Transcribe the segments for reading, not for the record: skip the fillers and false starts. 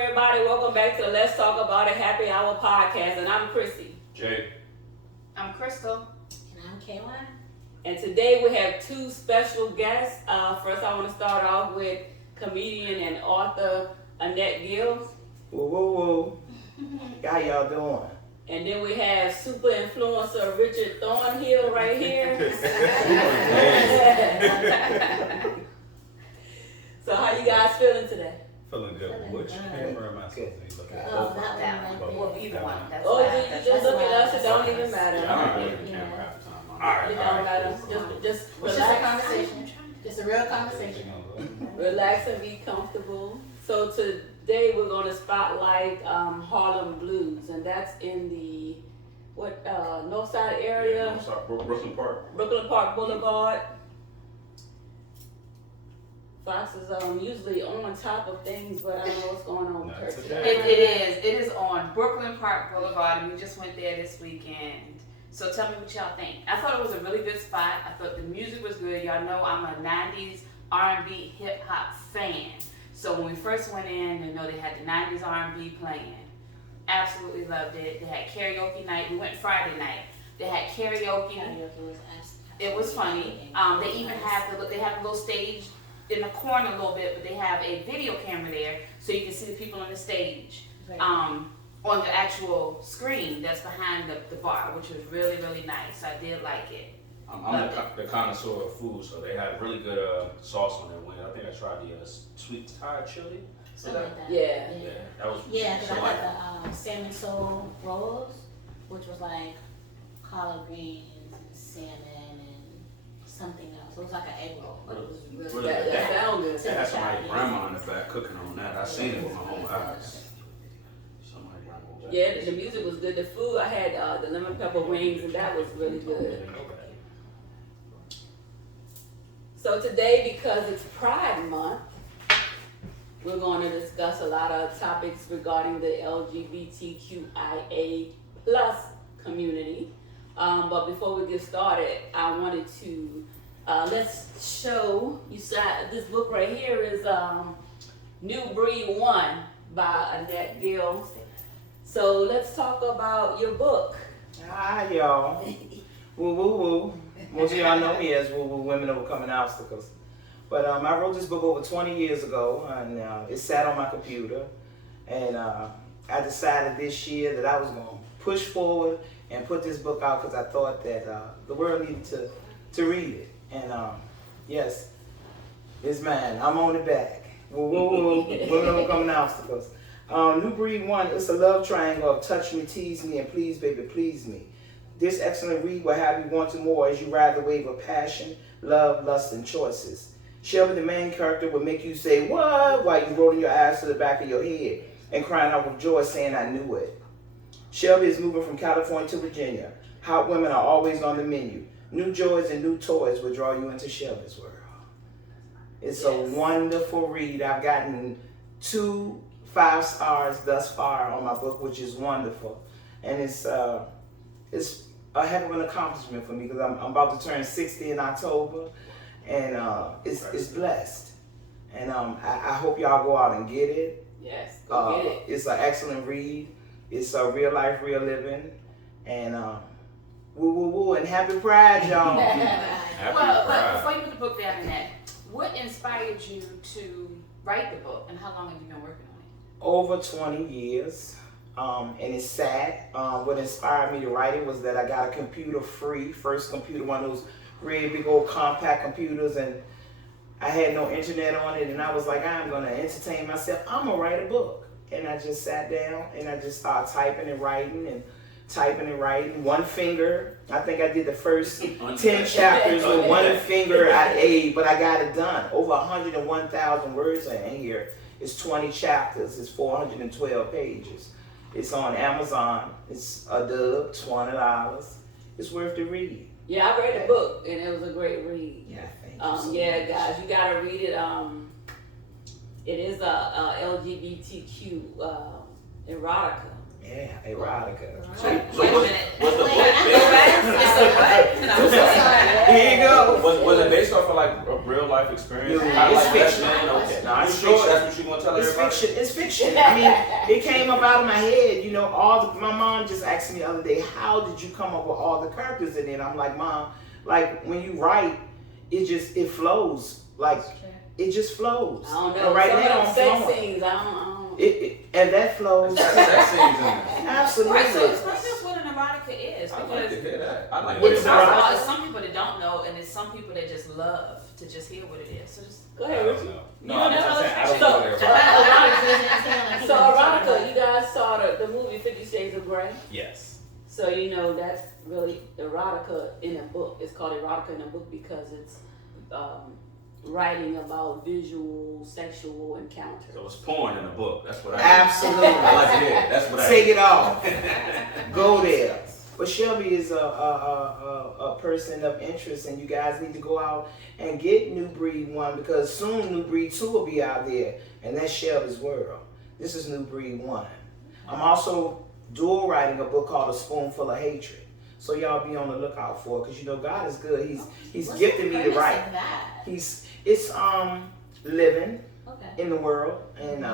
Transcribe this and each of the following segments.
Everybody, welcome back to the Let's Talk About It Happy Hour podcast, and I'm Chrissy. Jay. I'm Crystal. And I'm Kaylin. And today we have two special guests. First, I want to start off with comedian and author Annette Gill. Woo woo woo. How y'all doing? And then we have super influencer Richard Thornhill right here. So how you guys feeling today? Feeling good. Which camera am I supposed to be looking at? Oh, that That one. one. Well, either one. That's Oh, fine. you just look at us, it don't even matter. I don't look at the camera half the time. It don't matter. Just It's just a relax. conversation. Just a real conversation. Relax and be comfortable. So today we're going to spotlight Harlem Blues, and that's in the North Side area, Brooklyn Park. Brooklyn Park Boulevard. Fox is usually on top of things, but I don't know what's going on with her Not today. today. It is on Brooklyn Park Boulevard, and we just went there this weekend. So tell me what y'all think. I thought it was a really good spot. I thought the music was good. Y'all know I'm a 90s R&B hip hop fan. So when we first went in, you know they had the 90s R&B playing. Absolutely loved it. They had karaoke night. We went Friday night. They had karaoke. Karaoke was asked. It was funny. They even have a little stage in the corner a little bit, but they have a video camera there so you can see the people on the stage on the actual screen that's behind the bar, which was really, really nice. I did like it. I'm the connoisseur of food, so they had really good sauce on their wing. I think I tried the sweet Thai chili. Something like that. Yeah. Yeah, that was Yeah, because I delightful. got the salmon soul rolls, which was like collard greens and salmon and something else. It was like an egg roll, but it was really Really good. That sounds good. They had somebody grandma in the back cooking on that. I seen it with my own eyes. Somebody grandma. Yeah, the music was good. The food, I had the lemon pepper wings, and that was really good. So today, because it's Pride Month, we're going to discuss a lot of topics regarding the LGBTQIA plus community. But before we get started, I wanted to let's show you. This book right here is New Breed 1 by Annette Gill. So let's talk about your book. Hi y'all. Woo woo woo. Most of y'all know me as Woo Woo Women Overcoming Obstacles. But I wrote this book over 20 years ago, and it sat on my computer. And I decided this year that I was going to push forward and put this book out because I thought that the world needed to read it. And yes, it's mine. I'm on it back. Woo woo woo. Women Overcoming Obstacles. New Breed 1, it's a love triangle of touch me, tease me, and please, baby, please me. This excellent read will have you wanting more as you ride the wave of passion, love, lust, and choices. Shelby, the main character, will make you say, what? While you rolling your eyes to the back of your head and crying out with joy saying, I knew it. Shelby is moving from California to Virginia. Hot women are always on the menu. New joys and new toys will draw you into Shelby's world. It's a wonderful read. I've gotten 2 5 stars thus far on my book, which is wonderful. And it's a heck of an accomplishment for me because I'm about to turn 60 in October, and it's blessed. And I hope y'all go out and get it. Yes, go get it. It's an excellent read. It's a real life, real living. And woo woo woo and happy Pride, y'all. But before you put the book down in that, what inspired you to write the book, and how long have you been working on it? Over 20 years. And it's sad. What inspired me to write it was that I got a computer free, first computer, one of those really big old compact computers, and I had no internet on it, and I was like, I'm gonna entertain myself. I'm gonna write a book. And I just sat down and I just started typing and writing and typing and writing. One finger, I think I did the first 10 chapters with one finger I ate, but I got it done. Over 101,000 words in here. It's 20 chapters, it's 412 pages. It's on Amazon. It's a dub, $20. It's worth the read. Yeah, I read the book, and it was a great read. Yeah, thank you. So Yeah, much. guys, you gotta read it. It is a LGBTQ erotica. Yeah, erotica. Wait a minute. Was the book It's a what? Here you go. Was it based off of like real life experience? Yeah, Kind of it's like Best fiction. Man? Okay. No, You it's sure fiction. that's what you want to tell It's everybody? fiction. It's fiction. I mean, it came up out of my head. You know, my mom just asked me the other day, how did you come up with all the characters in it? I'm like, Mom, like when you write, it flows. Like it just flows. I don't know. And right Some now, of I'm them sex flowing. scenes, I don't. And that flows. Sex scenes in there. Absolutely. Right, so explain to us what an erotica is, I'd like to because hear that. I like What it's is to first hear of erotica? all, it's some people that don't know, and it's some people that just love to just hear what it is. So just Go I ahead, don't Richie. know. You No, don't I'm know just saying, I don't So- know what they're So erotica, you guys saw the movie 50 Shades of Grey. Yes. So you know that's really erotica in a book. It's called erotica in a book because it's writing about visual sexual encounters. So it's porn in a book. That's what I Absolutely. I like to hear. That's what I Take it off. Go there. But Shelby is a person of interest, and you guys need to go out and get New Breed 1 because soon New Breed 2 will be out there, and that's Shelby's World. This is New Breed 1. I'm also dual writing a book called A Spoonful of Hatred. So y'all be on the lookout for it because you know God is good. He's gifted me to write. It's living in the world and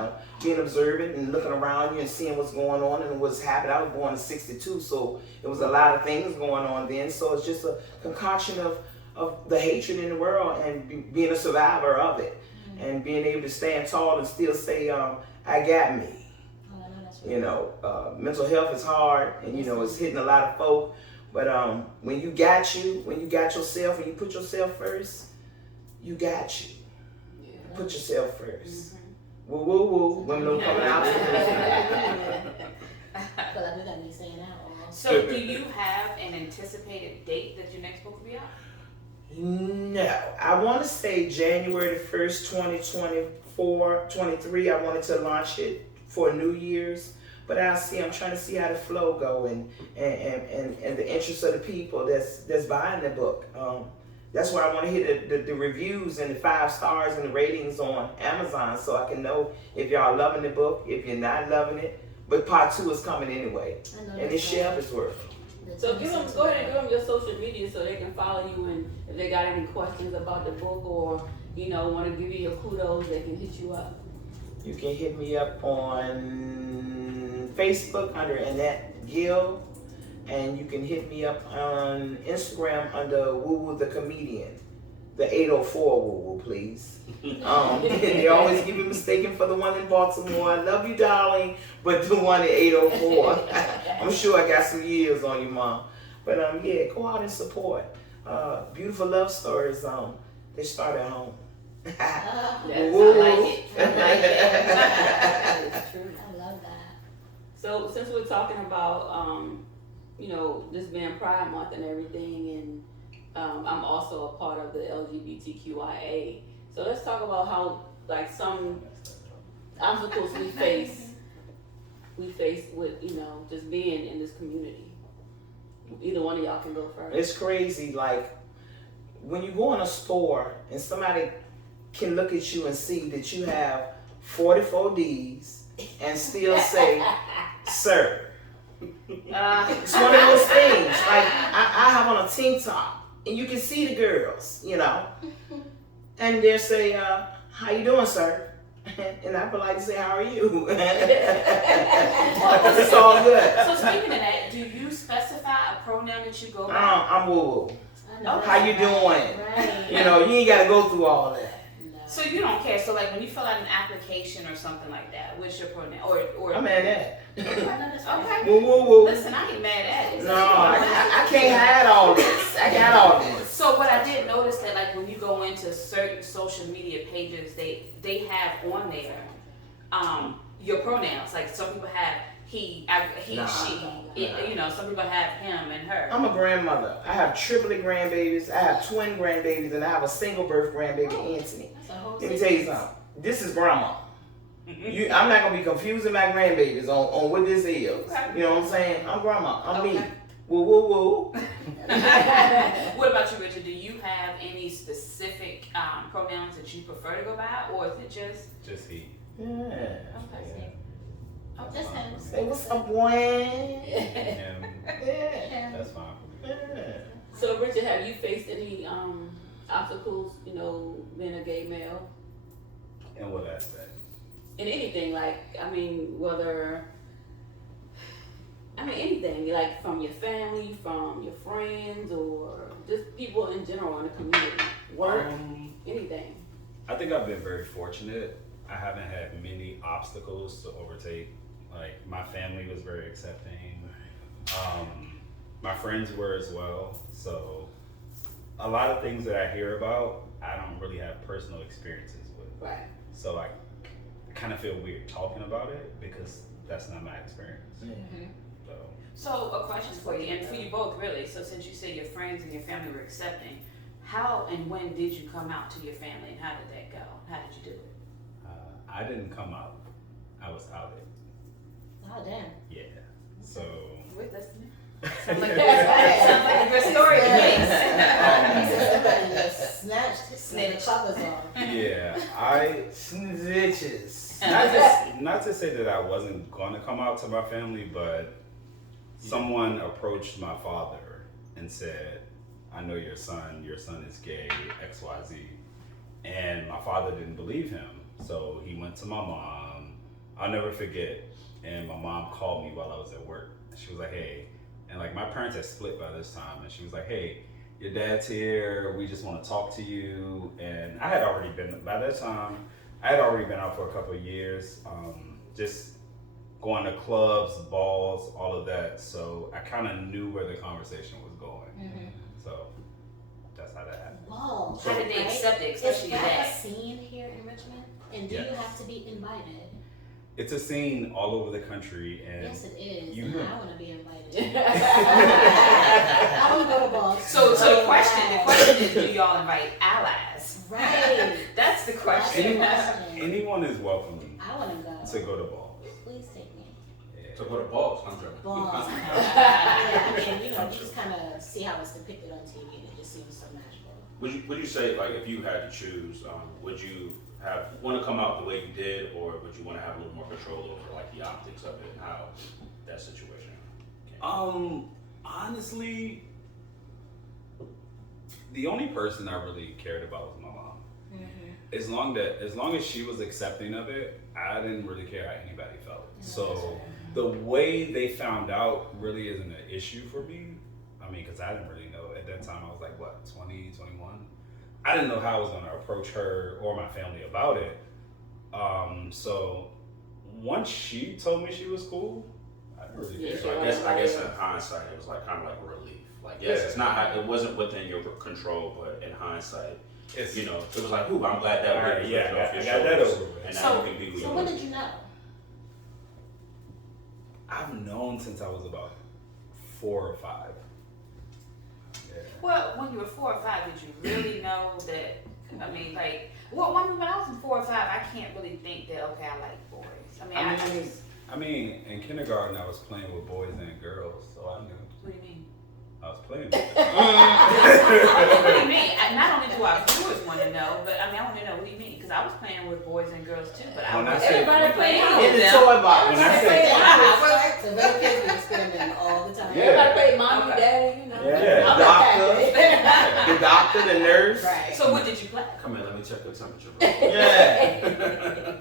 being observant and looking around you and seeing what's going on and what's happened. I was born in '62, so it was a lot of things going on then. So it's just a concoction of the hatred in the world and being a survivor of it and being able to stand tall and still say, I got me. You know, mental health is hard and you know it's hitting a lot of folk. But when you got yourself and you put yourself first, you got you. Yeah. Put yourself first. Woo woo woo. Women don't coming out. So, do you have an anticipated date that your next book will be out? No, I want to say January the 1st, 2024, 23. I wanted to launch it for New Year's. But I'm trying to see how the flow go and the interest of the people that's buying the book. That's where I want to hit the reviews and the 5 stars and the ratings on Amazon so I can know if y'all loving the book, if you're not loving it. But part 2 is coming anyway. And it's Shelby's World. So go ahead and give them your social media so they can follow you, and if they got any questions about the book or you know want to give you your kudos, they can hit you up. You can hit me up on Facebook under Annette Gill, and you can hit me up on Instagram under Woo Woo the Comedian. The 804 Woo Woo, please. They always get me mistaken for the one in Baltimore. I love you, darling, but the one at 804. I'm sure I got some years on you, Mom. But yeah, go out and support. Beautiful love stories. They start at home. Yes, Woo. I like it. I like it. It's true. I love that. So since we're talking about you know this being Pride Month and everything, and I'm also a part of the LGBTQIA. So let's talk about how like some obstacles we face with you know just being in this community. Either one of y'all can go first. It's crazy, like when you go in a store and somebody can look at you and see that you have 44 Ds and still say, sir. It's one of those things. Like I have on a tank top and you can see the girls, you know, and they'll say, how you doing, sir? And I politely say, how are you? It's all good. So speaking of that, do you specify a pronoun that you go by? I'm woo woo. Okay. How you doing? Right. You know, you ain't got to go through all that. So you don't care. So like when you fill out an application or something like that, what's your pronoun? Or I'm mad at Okay. woo woo woo. Listen, I ain't mad at it. No, I can't hide all this. I got all this. So what I did notice that like when you go into certain social media pages, they have on there your pronouns. Like some people have he, Nah. she. You know, some people have him and her. I'm a grandmother. I have triplet grandbabies. I have twin grandbabies, and I have a single birth grandbaby, Anthony. Let me tell you something. This is grandma. I'm not gonna be confusing my grandbabies on what this is. Okay. You know what I'm saying? I'm grandma. I'm me. Okay. Woo woo woo. What about you, Richard? Do you have any specific pronouns that you prefer to go by, or is it Just he. Yeah. okay? Just him. Say what's up, boy? And Yeah. that's fine for me. Yeah. So Richard, have you faced any obstacles, you know, being a gay male? And what aspect? In anything, like, anything, like from your family, from your friends, or just people in general in the community, work, anything. I think I've been very fortunate. I haven't had many obstacles to overtake. Like, my family was very accepting. My friends were as well. So a lot of things that I hear about, I don't really have personal experiences with. Right. So I kind of feel weird talking about it because that's not my experience. Mm-hmm. So a question for you, and for you both really. So since you said your friends and your family were accepting, how and when did you come out to your family, and how did that go? How did you do it? I didn't come out. I was outed. Oh damn. Yeah. So. We're listening. Sounds like a good story to Somebody snatched the covers off. Yeah, Snitches. not to say that I wasn't gonna come out to my family, but someone approached my father and said, I know your son is gay, XYZ. And my father didn't believe him. So he went to my mom. I'll never forget. And my mom called me while I was at work. And she was like, hey, and like my parents had split by this time. And she was like, hey, your dad's here. We just want to talk to you. And I had already been, by that time, I had already been out for a couple of years. Just going to clubs, balls, all of that. So I kind of knew where the conversation was going. Mm-hmm. So that's how that happened. Whoa. How did they accept it, Is especially your that dad? a scene here in Richmond? And do Yes. you have to be invited? It's a scene all over the country, and Yes, it is. You- And I want to be invited. I want to go to balls. So the question is, do y'all invite allies? Right. That's the question. anyone is welcome I want to go. to go to balls. Please take me. Yeah. So go to balls. I'm joking. Balls. Yeah, I mean, you just kind of see how it's depicted on TV, and it just seems so magical. Would you say, like, if you had to choose, would you want to come out the way you did, or would you want to have a little more control over like the optics of it and how that situation came? Honestly, the only person I really cared about was my mom. Mm-hmm. As long as she was accepting of it, I didn't really care how anybody felt. So the way they found out really isn't an issue for me. I mean, because I didn't really know. At that time, I was like, what, 20, 21? I didn't know how I was going to approach her or my family about it. So once she told me she was cool, I didn't really care. So I guess in hindsight, it was like kind of like relief. Like, yes, Yeah. it's not, it wasn't within your control, but in hindsight, It's, you know, it was like, ooh, I'm glad that Alright, was yeah, lifted off your I got that shoulders, over with. and now So- you can be who So you when want. did you know? I've known since I was about 4 or 5. Yeah. Well, when you were 4 or 5, did you really know that? I mean, like, well, when I was in 4 or 5, I can't really think that. Okay, I like boys. I mean, In kindergarten, I was playing with boys and girls, so I knew. what do you mean? I was playing with them. What do you mean? Not only do our viewers want to know, but I want to know what do you mean? Because I was playing with boys and girls too, but I When I was say- Everybody playing In with the them. toy box. When I say- So little kids be experimenting all the time. Yeah. Everybody play mommy, Okay. daddy, you know. Yeah. I'm The doctor, the nurse. Right. So what did you play? Come here, let me check the temperature. Yeah.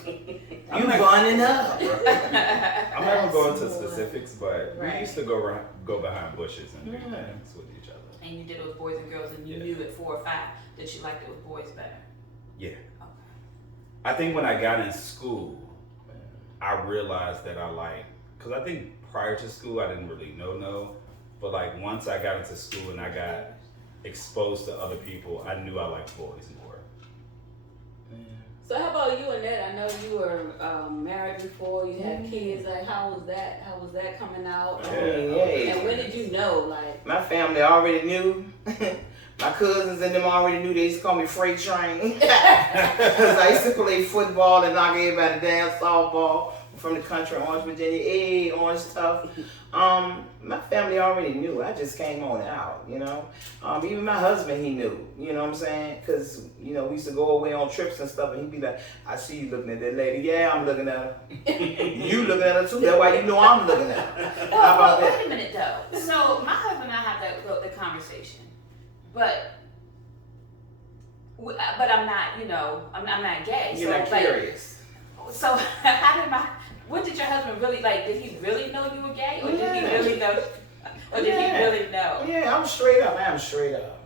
You bunning up. I'm not gonna go into specifics, but Right. we used to go behind bushes and do things with each other. And you did it with boys and girls, and you Yeah. knew at 4 or 5 that you liked it with boys better. Yeah. Okay. I think when I got in school, I realized that because I think prior to school I didn't really know, but like once I got into school and I got exposed to other people, I knew I liked boys more. So how about you, Annette? I know you were married before, you had kids. Like, how was that? How was that coming out? Yeah. And when did you know? Like, My family already knew. My cousins and them already knew. They used to call me Freight Train. Because I used to play football and knock everybody down, softball from the country, Orange, Virginia, Orange Tough. My family already knew. I just came on out, you know. Even my husband, he knew, you know what I'm saying? Because, you know, we used to go away on trips and stuff, and he'd be like, I see you looking at that lady. Yeah, I'm looking at her. You looking at her too. That's why you know I'm looking at her. How about that? Wait a minute though. So my husband and I have the conversation, but but I'm not, I'm not gay. You're so, not like, curious. So what did your husband really, like, did he really know you were gay? Or did he Yeah. really know, or did Yeah. he really know? Yeah, I'm straight up. I'm straight up.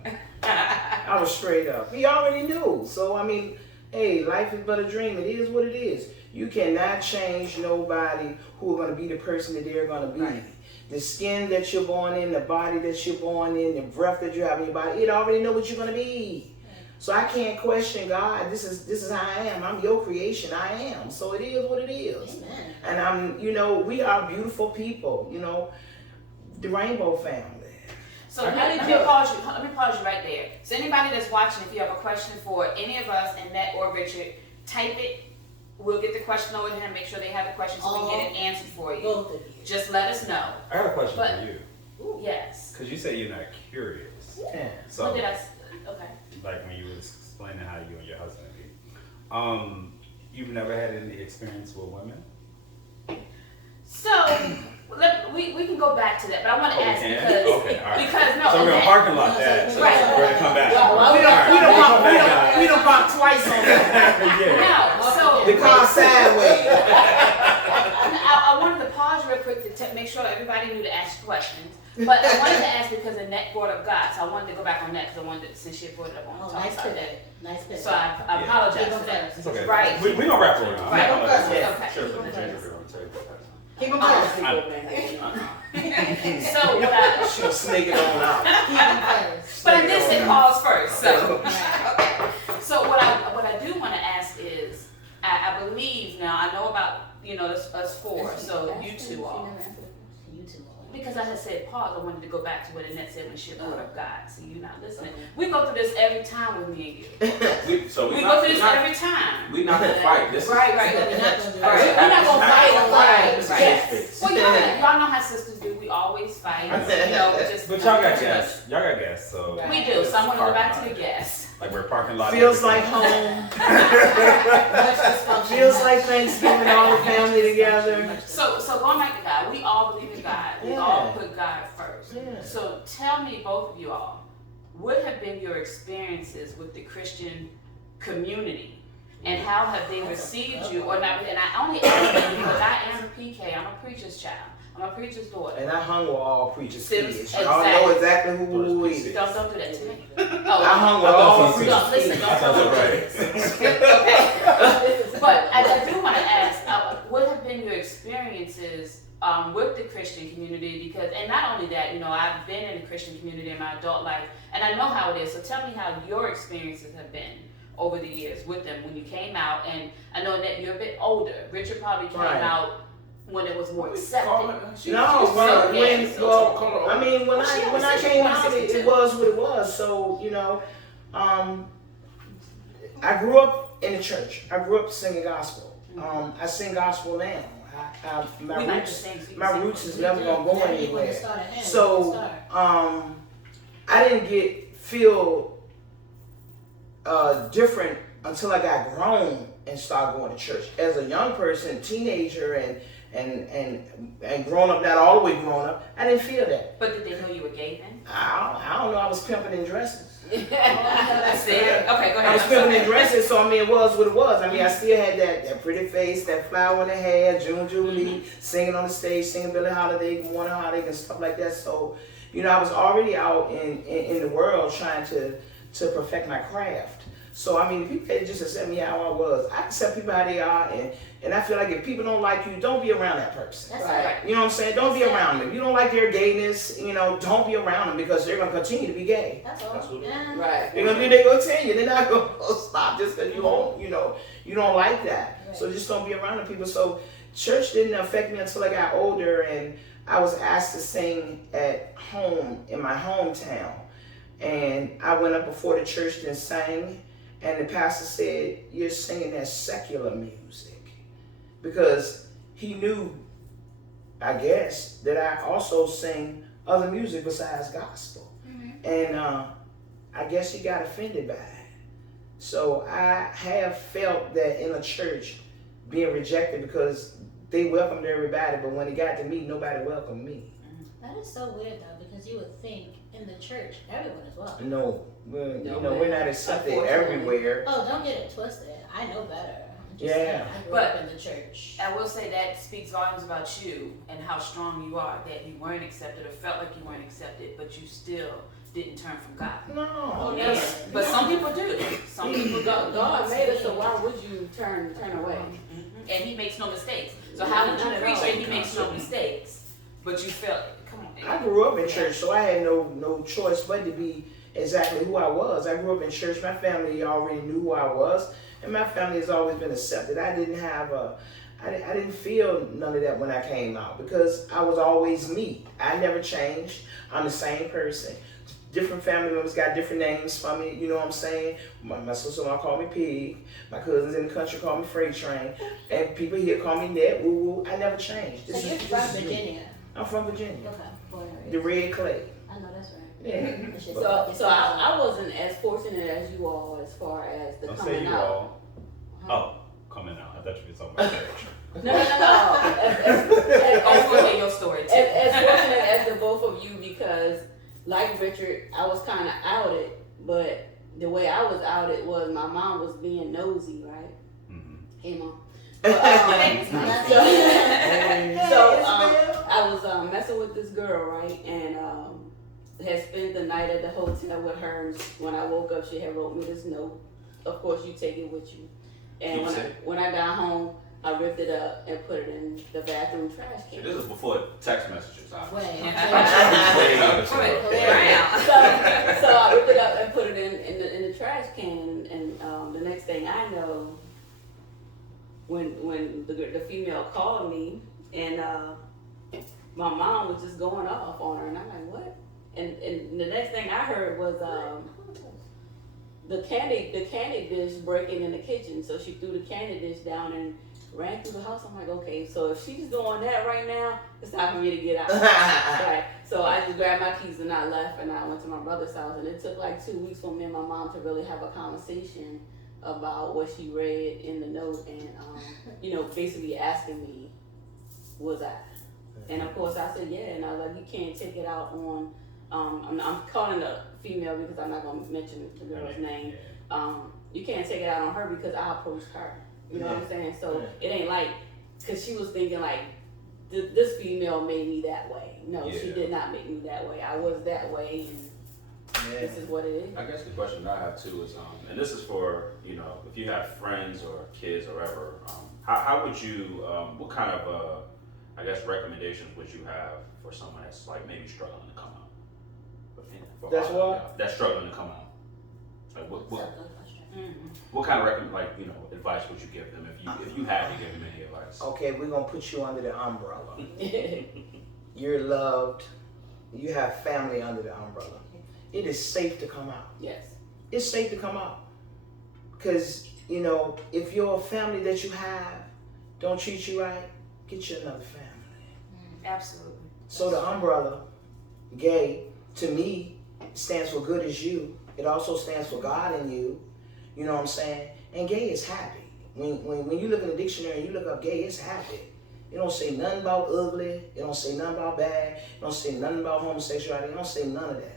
I was straight up. He already knew. So, I mean, hey, life is but a dream. It is what it is. You cannot change nobody who are going to be the person that they're going to be. Right. The skin that you're born in, the body that you're born in, the breath that you have in your body, it already know what you're going to be. So I can't question God. This is how I am. I'm your creation. I am. So it is what it is. Amen. And we are beautiful people, the rainbow family. So let me pause you right there. So anybody that's watching, if you have a question for any of us, Annette or Richard, type it. We'll get the question over to him, make sure they have the question so we can get it answered for you. Both of you. Just let us know. I got a question But- for you. Yes. Because you say you're not curious. Yeah. So, What did I say? Okay. like when you was explaining how you and your husband be, you've never had any experience with women? So we can go back to that, but I want to ask Okay, because all right. because no. So we're gonna okay. parking lot that. So Right. we're gonna come back. We don't park twice on that. Yeah. No. So The car sideways. I wanted to pause real quick to make sure everybody knew to ask questions. But I wanted to ask because Annette brought up God, so I wanted to go back on that because I wanted to, since she brought it up, I Oh, want to talk nice about pivot. that. Nice pivot. So I Yeah. apologize Keep for them that. first. It's okay. Right. We gonna wrap around. Right. Yeah. Okay. Sure, put the ginger beer on the table. Keep them first. So what I She'll snake it on out. Keep them first. but I did say pause first. So Right. so what I do want to ask is I believe now I know about us four, so you two all. You two all. Because I had said pause, I wanted to go back to what Annette said when she brought up God. So you're not listening. We go through this every time with me and you. We go through this every time. We not gonna fight. This Right. We're not gonna do All right. that. We're not gonna fight a fight. This is Yes. safe space. Well, y'all know how sisters do. We always fight. Just But y'all got guests. Y'all got guests. So We do. So I'm gonna go back to the guests. like we're parking lot. Feels like home. Much dysfunction. Feels like Thanksgiving, all the family together. So going back to God, we all believe in God. We Yeah. all put God first. Yeah. So tell me, both of you all, what have been your experiences with the Christian community? And how have they received you or not? And I only ask that because I am a PK. I'm a preacher's child. I'm a preacher's daughter. And I hung with all preachers' Sims, kids. Y'all know exactly. exactly who it is. Don't do that to me. I hung with I thought all you preachers' Don't listen. kids. Don't tell me Right. Okay. But I do want to ask, what have been your experiences with the Christian community? Because, and not only that, I've been in the Christian community in my adult life, and I know how it is. So tell me how your experiences have been over the years with them when you came out. And I know that you're a bit older. Richard probably came Right. out when it was more accepted. No, well, I mean, when I came out, it was what it was. So, I grew up in the church. I grew up singing gospel. I sing gospel now. My roots is never gonna go anywhere. So, I didn't feel different until I got grown and started going to church. As a young person, teenager, and grown up, not all the way grown up, I didn't feel that. But did they know you were gay then? I don't know. I was pimping in dresses. That's it. Okay, go ahead. I was I'm pimping sorry. in dresses, so I mean, it was what it was. I mean, I still had that pretty face, that flower in the hair, June Jubilee, singing on the stage, singing Billie Holiday, Good Morning Holiday, and stuff like that. So, I was already out in the world trying to perfect my craft. So, I mean, people just accept me how I was. I accept people how they are, and I feel like if people don't like you, don't be around that person. That's Right. right. You know what I'm saying? Don't be around them. If you don't like their gayness, don't be around them because they're going to continue to be gay. That's all. Absolutely. Yeah. Right. They're gonna tell you. They're not gonna stop just because you don't like that. Right. So just don't be around the people. So church didn't affect me until I got older, and I was asked to sing at home in my hometown, and I went up before the church and sang, and the pastor said, "You're singing that secular music," because he knew, I guess, that I also sing other music besides gospel, and I guess he got offended by it. So I have felt that in a church being rejected because they welcomed everybody, but when it got to me, nobody welcomed me. That is so weird though, because you would think in the church, everyone as well. No, No, we're not accepted unfortunately. everywhere. Oh, don't get it twisted. I know better. I'm just Yeah. saying, I grew But- up in the church. I will say that speaks volumes about you and how strong you are, that you weren't accepted or felt like you weren't accepted, but you still didn't turn from God. No. Yeah. But some people do. Some people God, don't. God made us, so why would you turn away? And he makes no mistakes. So how would Not you at preach all. that he makes no mistakes, but you felt, come on. I grew up in church, so I had no choice but to be exactly who I was. I grew up in church. My family already knew who I was, and my family has always been accepted. I didn't feel none of that when I came out because I was always me. I never changed. I'm the same person. Different family members got different names for me, you know what I'm saying? My sister-in-law called me Pig. My cousins in the country call me Freight Train. And people here call me Net, Woo Woo. I never changed. So you're from is me. Virginia. I'm from Virginia. Okay, born and The raised. red clay. I know that's right. Yeah. It's just- So I wasn't as fortunate as you all as far as the Don't say coming you out. all. Oh, coming out. I thought you were talking about church. No. I want to hear your story too. As fortunate as the both of you, because like Richard, I was kind of outed, but the way I was outed was my mom was being nosy, right? Mm-hmm. Hey, mom. I was messing with this girl, right, and had spent the night at the hotel with her. And when I woke up, she had wrote me this note. Of course, you take it with you. And Keep it when I got home, I ripped it up and put it in the bathroom trash can. This is before text messages, obviously. Wait. So I ripped it up and put it in the trash can, and the next thing I know, when the female called me, and my mom was just going off on her, and I'm like, what? And the next thing I heard was the candy dish breaking in the kitchen. So she threw the candy dish down and ran through the house. I'm like, okay, so if she's doing that right now, it's time for me to get out. Right. So I just grabbed my keys and I left, and I went to my brother's house, and it took like 2 weeks for me and my mom to really have a conversation about what she read in the note, and basically asking me, was I? And of course I said yeah, and I was like, you can't take it out on I'm calling the female because I'm not gonna mention the girl's name. You can't take it out on her because I approached her. You know what I'm saying? So it ain't like, cause she was thinking like, this female made me that way. No, she did not make me that way. I was that way, and this is what it is. I guess the question I have too is, and this is for, if you have friends or kids or whatever, how would you, what kind of, recommendations would you have for someone that's like maybe struggling to come out? That's what? That's struggling to come out. Like That's a good question. what kind of advice would you give them if you had to give them any advice? Okay, we're gonna put you under the umbrella. You're loved. You have family under the umbrella. It is safe to come out. Yes. It's safe to come out. Because, if your family that you have don't treat you right, get you another family. Absolutely. So the umbrella, gay, to me, stands for good as you. It also stands for God in you. You know what I'm saying? And gay is happy. When you look in the dictionary and you look up gay, it's happy. It don't say nothing about ugly. It don't say nothing about bad. It don't say nothing about homosexuality. It don't say none of that.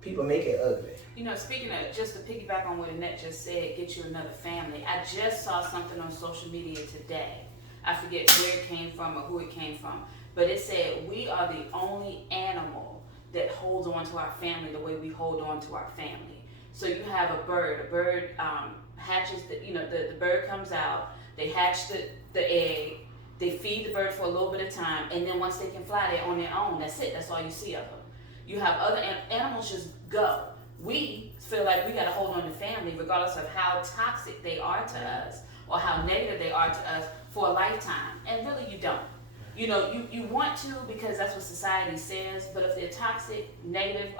People make it ugly. Speaking of, just to piggyback on what Annette just said, get you another family. I just saw something on social media today. I forget where it came from or who it came from, but it said we are the only animal that holds on to our family the way we hold on to our family. So you have a bird hatches, the bird comes out, they hatch the egg, they feed the bird for a little bit of time, and then once they can fly, they're on their own. That's it. That's all you see of them. You have other animals just go. We feel like we got to hold on to family regardless of how toxic they are to us or how negative they are to us for a lifetime. And really you don't. You want to because that's what society says, but if they're toxic, negative,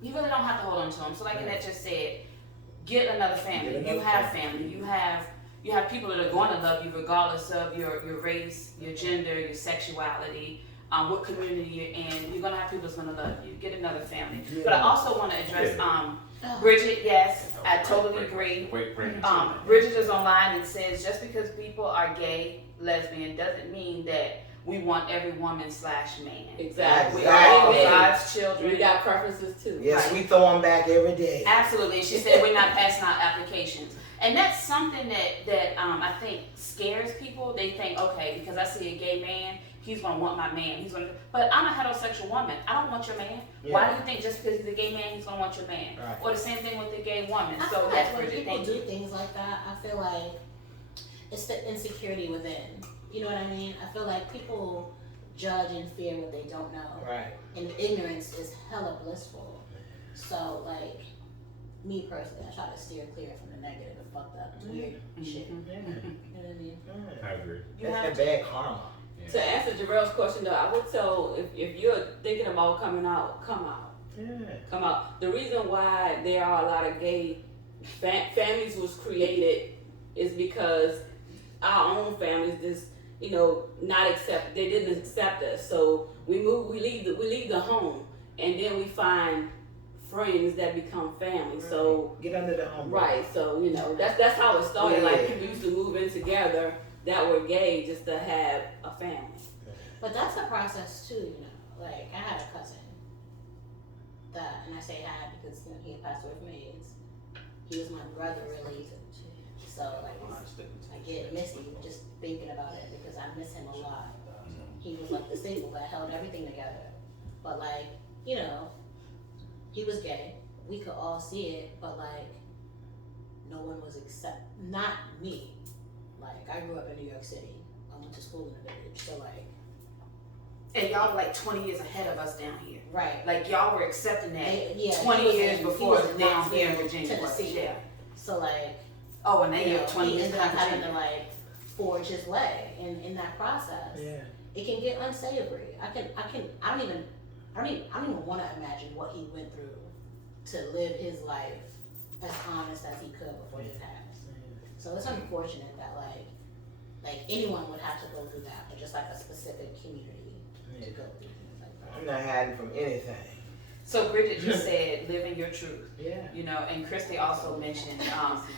you really don't have to hold on to them. So like Annette just said, get another family. You have family. You have people that are going to love you regardless of your race, your gender, your sexuality, what community you're in. You're going to have people that's going to love you. Get another family. Yeah. But I also want to address Bridget. Yes, I totally agree. Bridget is online and says just because people are gay, lesbian, doesn't mean that we want every woman/man. Exactly. We are Amen. God's children. We got preferences too. Yes, Right. we throw them back every day. Absolutely. And she said we're not passing out applications. And that's something that I think scares people. They think, okay, because I see a gay man, he's gonna want my man. But I'm a heterosexual woman. I don't want your man. Yeah. Why do you think just because he's a gay man, he's gonna want your man? Right. Or the same thing with the gay woman. I So feel that's like when Bridget. people Thank do you. things like that, I feel like it's the insecurity within. You know what I mean? I feel like people judge and fear what they don't know. Right. And ignorance is hella blissful. So, like, me personally, I try to steer clear from the negative and fucked up, weird shit. Mhm. Yeah. You know what I mean? I agree. You That's have that bad karma. Yeah. To answer Jarrell's question though, I would tell if you're thinking about coming out, come out. Yeah. Come out. The reason why there are a lot of gay families was created is because our own families just, they didn't accept us. So we leave the home, and then we find friends that become family. So Get under the umbrella. right, so that's how it started. Yeah. Like people used to move in together that were gay just to have a family. But that's a process too, Like, I had a cousin that, and I say had because, he had passed away from AIDS. He was my brother, really. So, like, I get misty just thinking about it because I miss him a lot. He was like the staple that held everything together. But, like, he was gay. We could all see it, but, like, no one was not me. Like, I grew up in New York City. I went to school in the village. So, like, And y'all were like 20 years ahead of us down here. right. Like y'all were accepting that He 20 was years in- before he was in down here in Knoxville, Virginia was. Tennessee. Yeah. So, like, Oh, and they are 20 he years ended up behind having to, Virginia. like, forge his way. And in that process, Yeah. it can get unsavory. I don't even want to imagine what he went through to live his life as honest as he could before he passed. So it's unfortunate that like anyone would have to go through that, but just like a specific community to go through things like that. I'm not hiding from anything. So Bridget just said, living your truth. Yeah. And Christy also mentioned,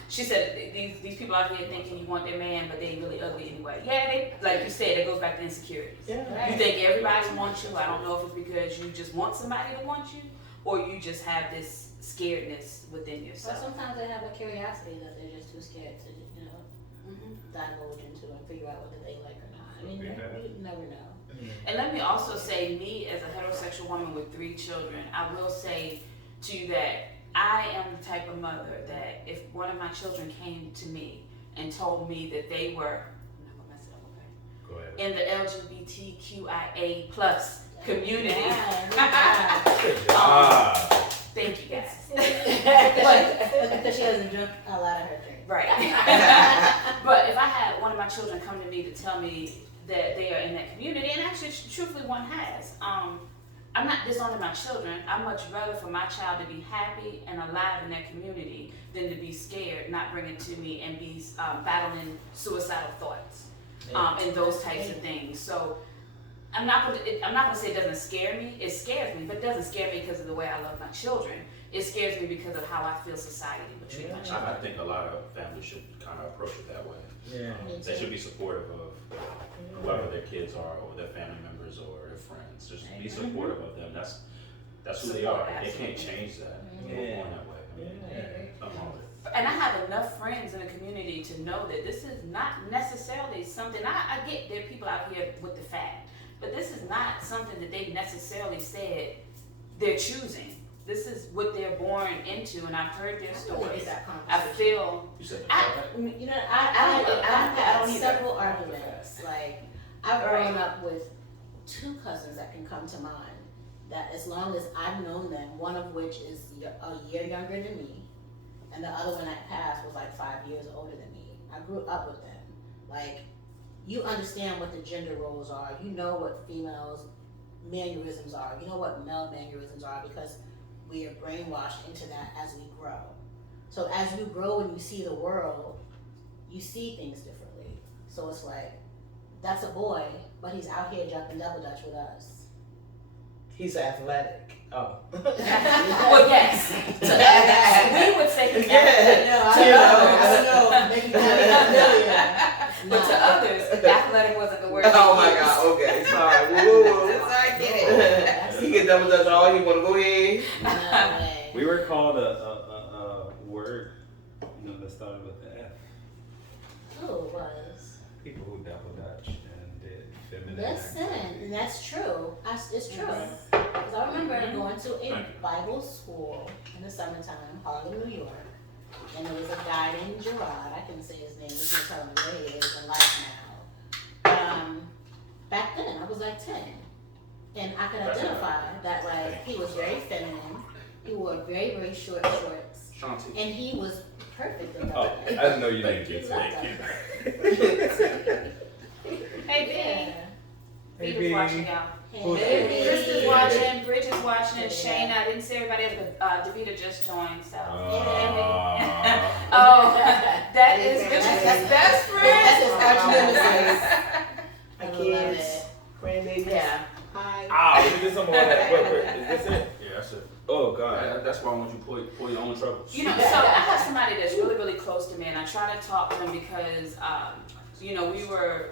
she said these people out here thinking you want their man, but they really ugly anyway. Yeah, they, like you said, it goes back to insecurities. Yeah. You think everybody wants you. I don't know if it's because you just want somebody to want you, or you just have this scaredness within But yourself. sometimes they have a curiosity that they're just too scared to, divulge into and figure out whether they like or not. I mean, you never know. And let me also say, me as a heterosexual woman with 3 children, I will say to you that I am the type of mother that if one of my children came to me and told me that they were, I'm not gonna mess it up, okay? Go ahead. In the LGBTQIA plus community. Yeah, Good job. Thank you guys. because she doesn't drink a lot of her drink. Right. But if I had one of my children come to me to tell me that they are in that community, and actually, truthfully, one has. I'm not disowning my children. I'd much rather for my child to be happy and alive in that community than to be scared, not bring it to me, and be battling suicidal thoughts and those types of things. So I'm not gonna say it doesn't scare me. It scares me, but it doesn't scare me because of the way I love my children. It scares me because of how I feel society would treat my children. I think a lot of families should kind of approach it that way. Yeah. They should be supportive of whoever their kids are, or their family members, or their friends. Just be supportive of them. That's who they are. They can't change that. They're born that way. I mean, nothing wrong with it. And I have enough friends in the community to know that this is not necessarily something, I get there are people out here with the fact, but this is not something that they necessarily said they're choosing. This is what they're born into, and I've heard their stories. I feel, You said I I've don't had either. several arguments. Like, I've grown up with 2 cousins that can come to mind that as long as I've known them, one of which is a year younger than me, and the other one that passed was like 5 years older than me. I grew up with them. Like, you understand what the gender roles are. You know what females' mannerisms are. You know what male mannerisms are because we are brainwashed into that as we grow. So as you grow and you see the world, you see things differently. So it's like, that's a boy, but he's out here jumping double dutch with us. He's athletic. Oh. well, yes. We would say he's I don't know. Maybe not a million. But to others, athletic wasn't the word. Oh they my used. God. Okay. double dutch all he wanna go ahead. No way. We were called a word, that started with the F. Who was? People who double dutch and did feminine. Listen, activity. and that's true. It's true. Because I remember going to a Bible school in the summertime, Harlem, New York. And there was a guy named Gerard. I couldn't say his name. He's going to tell me where he is in life now. Back then, I was like 10. And I could identify that, like, he was very feminine. He wore very, very short shorts. Shanti. And he was perfect in Oh, that. I didn't know you didn't get it. Hey, B. Vita's watching y'all. Who's Hey. Krista's watching, Bridge is watching, Shayna. I didn't see everybody else, but Davita just joined, so. Oh, that is Richard's best friend. That's his arch nemesis. My I love kids, it. grandbabies. Yeah. Hi. Ah, we did some more of that. Wait, is this it? Yeah, that's it. Oh God. That's why I want you to pull your own troubles. So I have somebody that's really, really close to me, and I try to talk to them because, we were,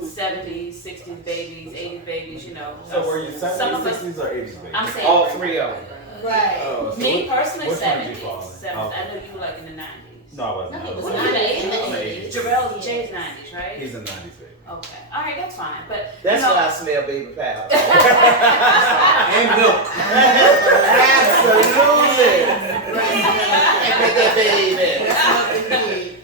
70s, 60s babies, 80s babies, So were you Some of us- 60s or 80s baby? I'm saying. All three of them. Right. Oh, so Me what- personally, which one did you 70s. fall in? 70s. Okay. I know you were like in the 90s. No, I wasn't. No, he was What not are you, the in the 80s? 80s. Jarrell, Jay's 90s, right? He's in 90s baby. Okay. All right, that's fine. But That's you know, why I smell baby powder. And milk. Absolutely. And that baby.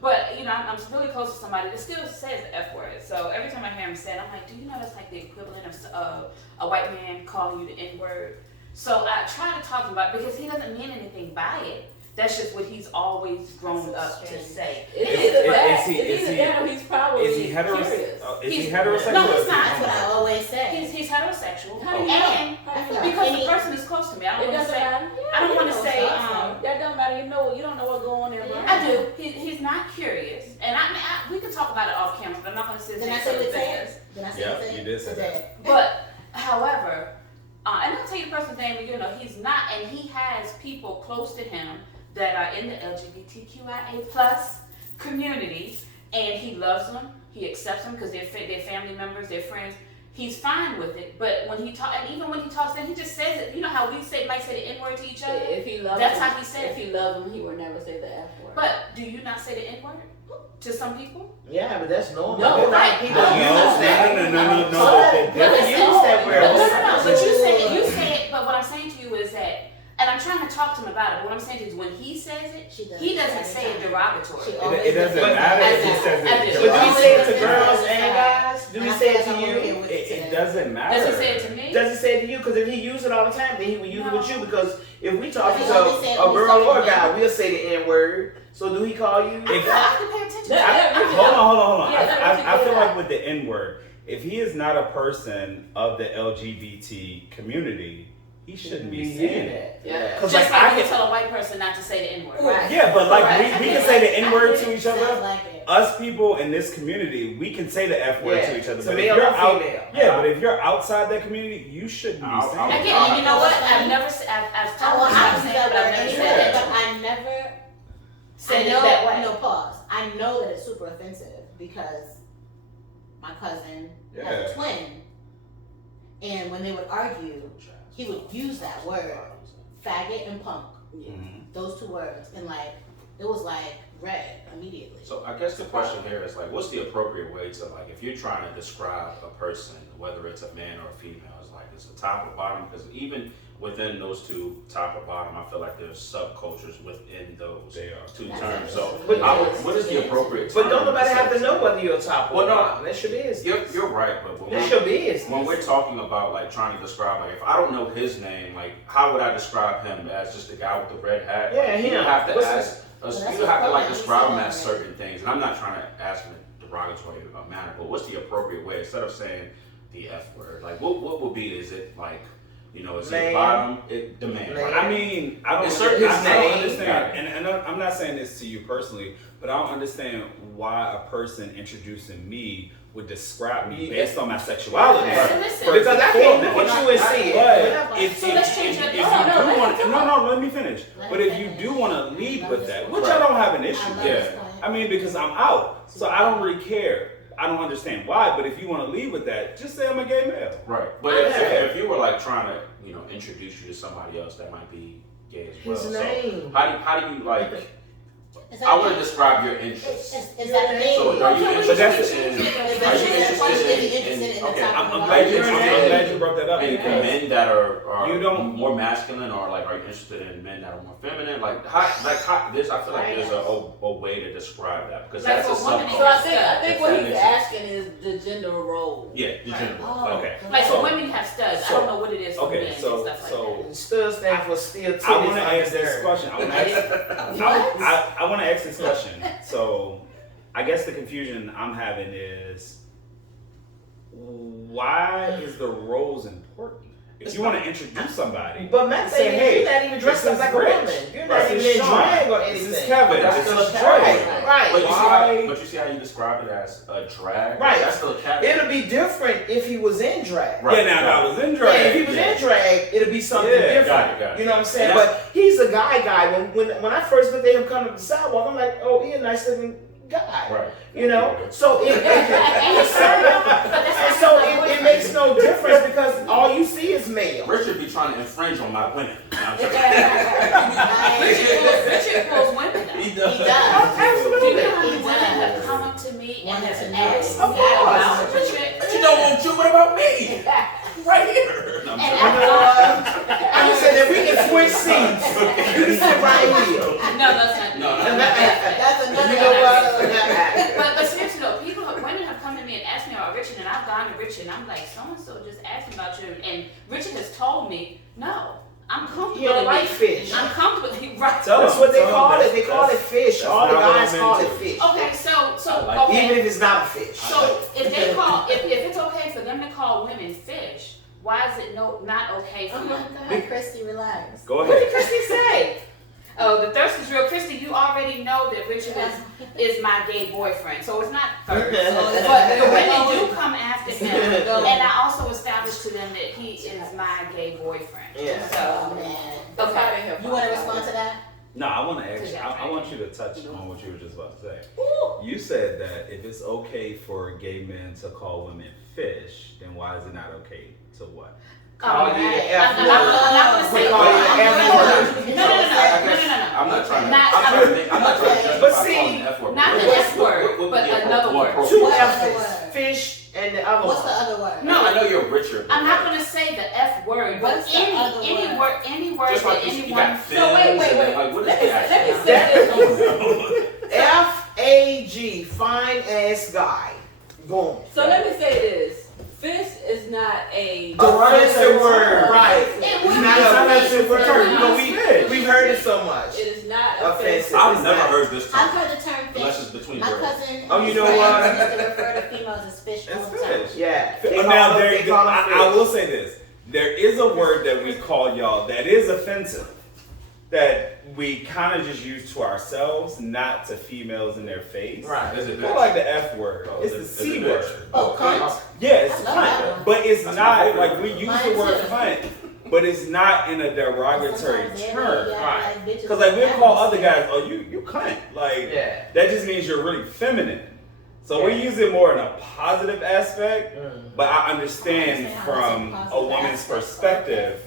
but I'm really close to somebody that still says the F word. So every time I hear him say it, I'm like, do you know that's like the equivalent of a white man calling you the N word? So I try to talk to him about it because he doesn't mean anything by it. That's just what he's always grown up to say. It's he he's probably Is he curious. heterosexual? Is he He's- heterosexual? No, or he's is he not. That's what I homosexual? always say. He's heterosexual. How do you And know? How do you know? because the person is close to me, I It don't want to doesn't say. matter. I don't you want to know say. stuff, That don't matter. You don't know what's going on in there. I do. He's not curious, and we can talk about it off camera, but I'm not going to say Did I say certain what say things. it? Did I say Yeah, what say you it? did say Today. But however, and I'll tell you the person's name. He's not, and he has people close to him that are in the LGBTQIA plus community, and he loves them. He accepts them because they're family members, they're friends. He's fine with it, but when he talk, and even when he talks, then he just says it. You know how we might say the N word to each other. If he loves That's him, how he said If he loves him, he would never say the F word. But do you not say the N word to some people? Yeah, but that's normal. No, They're not right. people No, use that. no. But But use that word. No. But you say it. But what I'm saying to you is that, and I'm trying to talk to him about it. But what I'm saying to you is when he says it, he doesn't say it derogatory. It doesn't matter if he says I it. do. But do you say it to Yeah. girls and guys? Do he say it to you? It doesn't matter. Does he say it to me? Does he say it to you? Because if he use it all the time, then he will use it with you. Because if we talking He to only said a we girl talking or a to guy, him. we'll say the N word. So do he call you? If- I can pay attention. Hold on. Yeah, I feel like with the N word, if he is not a person of the LGBT community, he shouldn't be saying it. Yeah. Because Just like I like you can. tell a white person not to say the N word. Right. Yeah, but like Right. we can say the N word to each Sounds other. like it. Us people in this community, we can say the F word Yeah, to each other. to But male if you're or out, female. yeah, but if you're outside that community, you shouldn't be saying it. Again, and you know what? I've never said. I've Oh, well, told I him use saying that it, but I've word never anyway, said but it. I never Said I it know, that way. No, pause. I know that it's super offensive because my cousin has Yeah. a twin, and when they would argue, he would use that word, faggot and punk, Mhm. those two words, and like it was like red immediately. So I guess the question here is like, what's the appropriate way to like, if you're trying to describe a person, whether it's a man or a female, it's like it's a top or bottom, because even within those two, top or bottom, I feel like there's subcultures within those They are. two That's terms. it. So But- what is the appropriate term? But don't nobody have to know whether you're a top or Well, no. not. That's your business. You're right, but That's your business. when we're talking about like trying to describe, like if I don't know his name, like how would I describe him as just the guy with the red hat? Yeah, You him. have to What's ask us. Well, You that's don't have to the like point. describe him He's as saying certain things, and I'm not trying to ask in a derogatory manner. But what's the appropriate way instead of saying the F word? Like what would be? Is it like is Man. it bottom? The man. Man. Right? I mean, I don't, Insert I his don't name. understand, and I'm not saying this to you personally, but I don't understand why a person introducing me would describe me based on my sexuality. Yeah. So listen. Because I can't look at you and see it. But if So let's change if that. you No, do let want, him no, let me finish. Let But him if you finish. do want to lead Love with this that, point. which I don't have an issue I love with. this point. I mean, because I'm out, so I don't really care. I don't understand why, but if you want to leave with that, just say I'm a gay male. Right. But if you were like trying to, you know, introduce you to somebody else that might be gay as well. His So name. how do you like? Is that I want to name? describe your interests. Is that the name? So are you But that's- interested in? Is Are you that interested interested in the okay, topic I'm of glad our- you, I'm glad you brought that up and because men that are You don't- more masculine, or like are you interested in men that are more feminine? Like how this I feel like there's a way to describe that because Like that's a for women, So I subculture. think what he's asking is the gender role. Yeah, the gender. Oh, Okay. Like So- so women have studs. I don't know what it is for men and stuff like that. Studs stand for steel titties. I want to under ask this there. question. I want to ask this question. So, I guess the confusion I'm having is why is the roles important? If you want to introduce somebody, But Matt say, said, hey, you're not even dressed this up is like a Rich. woman. You're This not even is in Sean. drag or This anything. is Kevin. That's This still is a Trey. drag. Right. But you see how you describe it as a drag? Right. That's still a category. It'll be different if he was in drag. Right. Yeah, now if I was in Yeah, drag, if he was in drag, it'll be something Yeah, different. got it. You know what I'm saying? And that's- But he's a guy. When I first looked at him coming up the sidewalk, I'm like, oh, he a nice looking guy. Right. You know? So it That's so not it boyfriend. makes no difference because all you see is male. Richard be trying to infringe on my women. You know what I'm saying? Richard pulls women down. He He does. does. Do you know how many He women does. have come up to me and Wanted have to know. asked Of me course. about Richard? But you don't want you. What about me? Right here. No, I'm And joking. I'm saying that we can switch seats. You can sit right here. No, that's not. No, That's another You know what? But seriously though, women have come to me and asked me about Richard, and I've gone to Richard, and I'm like, so and so just asked me about you, and Richard has told me, no, I'm comfortable. You don't in like me. fish. I'm comfortable. Right. Tell That's him, what they tell him call it. that's- They call it fish. that's All the not what guys I'm call it into. fish. Okay, so I like okay. Even if it's not a fish. So if they call, if it's okay for them to call women fish, why is it not okay for Oh my men? God, Christy, relax. Go What did ahead. Christy say? Oh, the thirst is real. Christy, you already know that Richard is my gay boyfriend, so it's not thirst. But the women do come after him, and I also established to them that he is my gay boyfriend. Yeah. Oh So, man. okay. You want to respond to that? No, I want to ask. I want you to touch on what you were just about to say. You said that if it's okay for gay men to call women fish, then why is it not okay to what? Call you the F I'm not going to We say. call you the F word. No. I'm not trying to. Not- I'm not trying to justify But calling see, the F word. not the What- F word, what would but be a another more word. appropriate- Two What's the other F's. word? Fish and the other What's the one. other word? No. I know you're Richard. I'm not going to say the F word, but What's the other any word? word Just that like you anyone. got fins. No, wait. and then, like, what is Let me that? say this. F-A-G, fine ass guy. Boom. So let me say this. Fish is not a Offensive word, right? It It's would not be an offensive offensive. word. It's But not. we've heard it so much. It is not Offensive. offensive. I've never heard this I've term. heard the term Unless fish. it's between My words. cousin. Oh, you know what? used to refer to females as fish all It's the time. fish. Yeah. Now, they call them I will fish. say this. There is a word that we call y'all that is offensive, that we kind of just use to ourselves, not to females in their face. Right. Is it More like the F word. Oh, It's is the it C bitch? word. Oh, cunt. Yeah, it's I love that cunt. one. But it's That's my not, favorite like, word. we use Mine the word too. cunt, but it's not in a derogatory Sometimes they term. act like bitches Because, like, we'll with call abs. other guys, oh, you cunt. Like, Yeah. that just means you're really feminine. So we Yeah. use it more in a positive aspect, Mm. but I understand I understand how from that's a a positive woman's aspect. perspective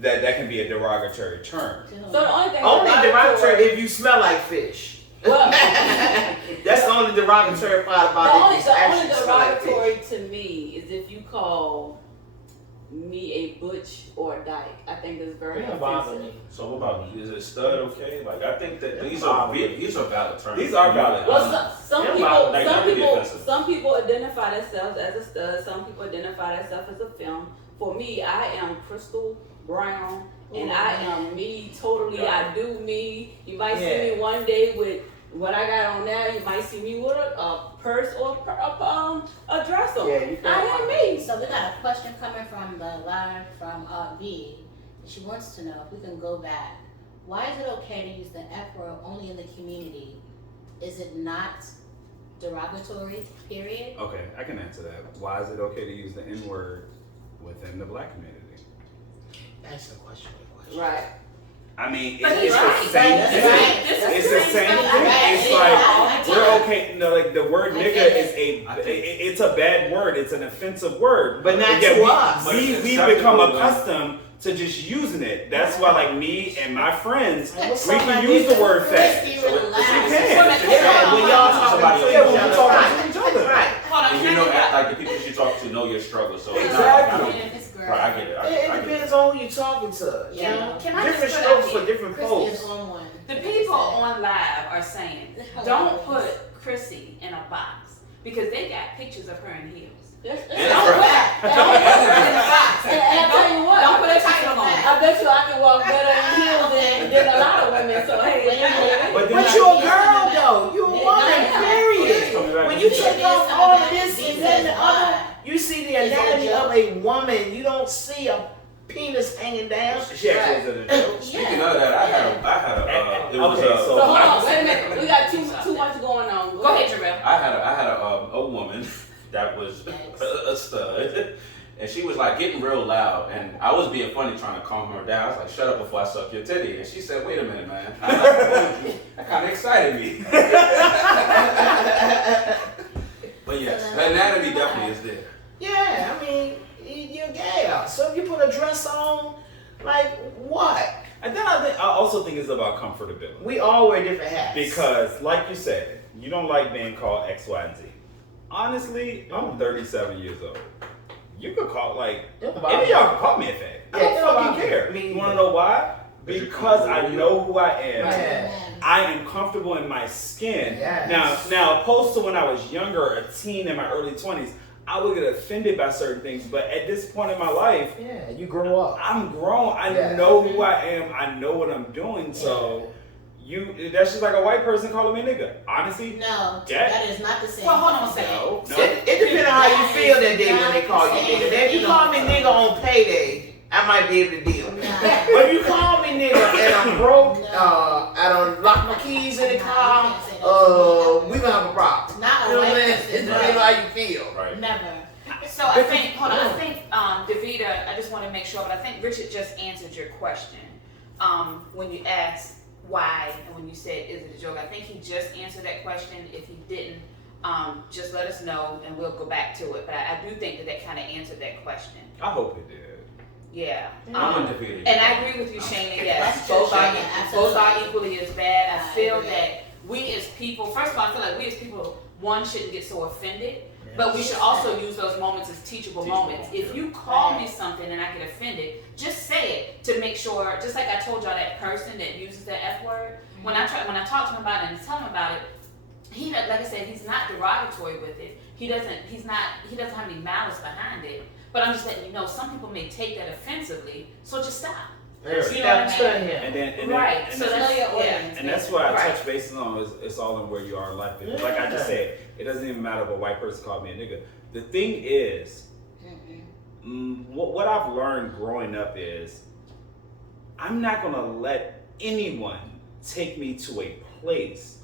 that that can be a derogatory term. So the only thing Only derogatory is if you smell like fish. well, That's the only derogatory part the about only, it. If the you only actually smell like fish. derogatory to me is if you call me a butch or a dyke. I think that's very offensive. So what about, is it stud okay? Like, I think that Them these bother are me. these are valid terms. These are valid. Well, some Them people, bother- like, that would be offensive. some people identify themselves as a stud. Some people identify themselves as a femme. For me, I am crystal brown, and I am me totally. I do me. You might see Yeah. me one day with what I got on now. You might see me with a purse or a dress on. Yeah, you I am me. So we got a question coming from the line from V. She wants to know if we can go back. Why is it okay to use the F word only in the community? Is it not derogatory, period? Okay, I can answer that. Why is it okay to use the N word within the black community? That's the question. Right. I mean, But it's he's the right. same That's thing. right. This is It's the same thing. It's like we're okay. No, like the word nigga is it's a bad word. It's an offensive word. But not yet to us. We become accustomed to just using it. That's why, like me and my friends, we can use the word fat. Christy, We relax. can. Yeah, when y'all talking to Yeah, each when we other. talking to each other. Right. Hold on, And you know, like the people you talk to know your struggle, so it's Exactly. not. It's great. Right, I get it. I It get it. depends on who you're talking to. You know? Can I Different just put out strokes for here? different Christy is folks. on one. The people on live are saying, don't put Chrissy in a box because they got pictures of her in heels. That's Don't put her in a box. And I tell you what, Don't put her title on. I bet you I can walk better in heels than a lot of women. So hey, But you a girl though. You a woman, period. When you take off all of this and then the other, you see the anatomy of a woman. You don't see a penis hanging down. She actually was in a joke. Speaking of that, I had a it was Okay, a. so- So hold on, wait a minute. We got too much going on. Go ahead, Jarrell. I had a woman that was a stud, and she was like getting real loud, and I was being funny trying to calm her down. I was like, "Shut up before I suck your titty," and she said, "Wait a minute, man, that kind of excited me." But yes, the anatomy definitely is there. Yeah, I mean, you're gay. So if you put a dress on, like what? And then I also think it's about comfortability. We all wear different hats. Because, like you said, you don't like being called X, Y, and Z. Honestly, I'm 37 years old. You could call, like, any of y'all can call me a fag. I don't fucking care. You want to know why? Because I know who I am. Yeah. I am comfortable in my skin. Yes. Now, opposed to when I was younger, a teen in my early 20s, I would get offended by certain things. But at this point in my life, Yeah, you grow up. I'm grown. I Yeah. know who I am. I know what I'm doing. So that's just like a white person calling me a nigga. Honestly, No, Yeah. that is not the same. Well, hold on a second. no. It depends on how you feel that day when they call you nigga. Now, if you call me nigga on payday, I might be able to deal. Nah. But if you call me nigga and I'm broke, No. I don't lock my keys in the car, you can't say that. we gonna have a problem. Not You know a what I'm white saying? person. It depends on how you feel. Right. Never. So I think, hold on, I think, Davida, I just want to make sure, but I think Richard just answered your question when you asked why and when you said, is it a joke? I think he just answered that question. If he didn't, just let us know and we'll go back to it. But I do think that kind of answered that question. I hope it did. Yeah. I'm undefeated. And I agree with you, Shana. Yes, That's both true, are Shana. both are equally as bad. I I feel agree. that we as people, first of all, I feel like we as people, one, shouldn't get so offended, but we should also use those moments as teachable moments. If you call me something and I get offended, just say it to make sure. Just like I told y'all, that person that uses that F word, when I talk to him about it and tell him about it, he, like I said, he's not derogatory with it. He doesn't have any malice behind it. But I'm just letting you know, some people may take that offensively, so just stop. You know what I mean? And then Right. and So that's- that's your yeah. audience. And that's why I Right. touch bases on it's all in where you are in life. Because like I just said, it doesn't even matter if a white person called me a nigga. The thing is, what I've learned growing up is, I'm not gonna let anyone take me to a place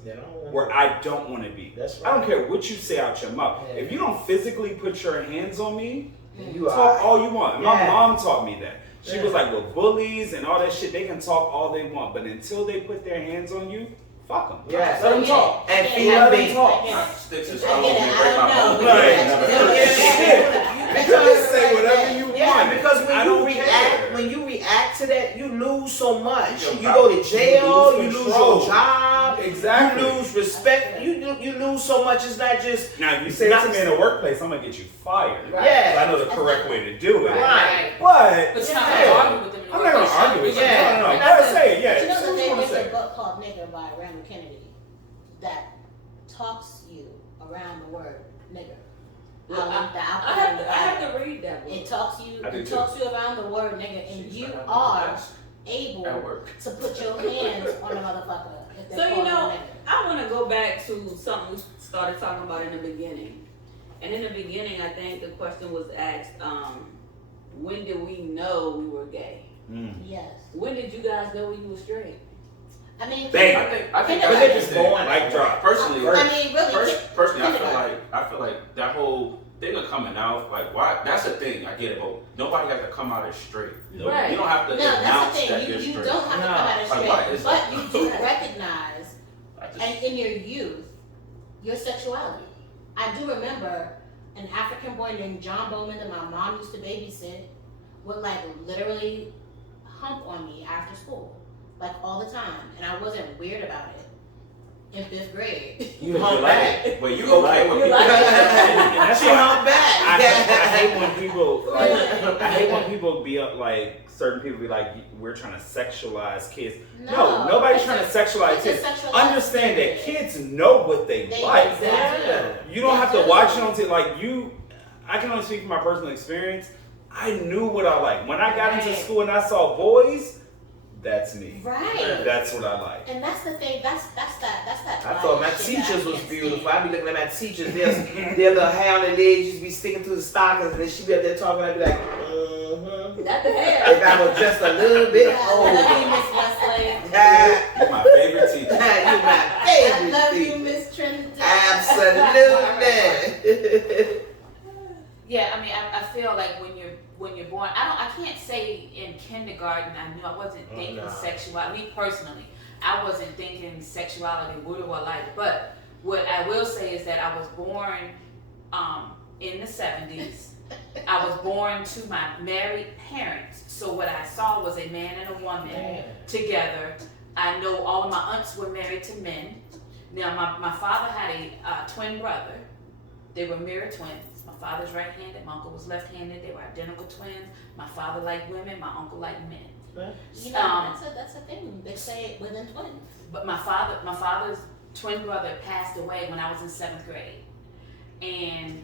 where I don't want to be. That's I don't care what you say out your mouth. Yeah. If you don't physically put your hands on me, You talk are. all you want. My Yeah. mom taught me that. She Yeah. was like, with bullies and all that shit, they can talk all they want, but until they put their hands on you, fuck them. Yeah. Let them talk. And I feel get it. me. talk. Sticks and I stones get it. may I break my don't bones. know. Right. Yeah. Because say whatever you Yeah, want. because I when don't you care. react to that, you lose so much. Your You go to power. jail, You you lose lose control. your job, Exactly. you lose respect, you lose so much. It's not just Now, if you say it to me in the workplace, I'm gonna get you fired. Right. Yeah. I know the correct way to do it. right. But But you're not Yeah. gonna argue with them. In the I'm not gonna workplace. argue with you. Yeah. No, And go ahead, that's say it. Yeah. But you know Say that what you wanna there's say. a book called Nigger by Randall Kennedy that talks you around the word nigger. Well, I'll link that. I have to read that book. It talks you. I do It too. talks you around the word nigger, and Jeez, you I have to are ask able at work. to put your hands on a motherfucker. If So they're you calling know, you nigger. I want to go back to something we started talking about in the beginning. And in the beginning, I think the question was asked, when did we know we were gay? Yes. When did you guys know you were straight? I mean, Bang. I think But they that's just the thing. born Mic drop. Personally, I mean, really. personally, think about I feel like that whole thing of coming out, like, why? That's the thing. I get it, but nobody has to come out as straight. Right. You don't have to No, that's announce the that thing. you're You straight. don't have to No. come out as Like, why straight, is but that? you do recognize and in your youth, your sexuality. I do remember an African boy named John Bowman that my mom used to babysit would like literally hump on me after school, like all the time, and I wasn't weird about it. In 5th grade. You hump back. Well, you go like when You people. like it. And that's why hump back. I hate when people like, I hate when people be like certain people be like we're trying to sexualize kids. No, nobody's trying to sexualize kids. Understand that kids know what they like. Exactly. You don't have to watch it on TV. Like you, I can only speak from my personal experience. I knew what I liked when I got into school and I saw boys. That's me. Right. That's what I like. And that's the thing. That's that. I thought my teachers was beautiful. I be looking at my teachers. Their little hair on their legs used to be sticking through the stockings, and then she be up there talking. I'd be like, Not the hair. If I was just a little bit I older. love you, Miss Wesley. You're my favorite teacher. You're my I favorite love you, teacher. Miss Trinity. Absolutely. Yeah, I mean, I feel like when you're born, I can't say in kindergarten I knew I wasn't thinking no. sexuality. Me personally, I wasn't thinking sexuality. What do I like? But what I will say is that I was born in the 70s. I was born to my married parents. So what I saw was a man and a woman together. I know all of my aunts were married to men. Now my father had a twin brother. They were mirror twins. My father's right-handed, my uncle was left-handed. They were identical twins. My father liked women, my uncle liked men. You know, that's a thing. They say it within twins. But my father's twin brother passed away when I was in 7th grade, and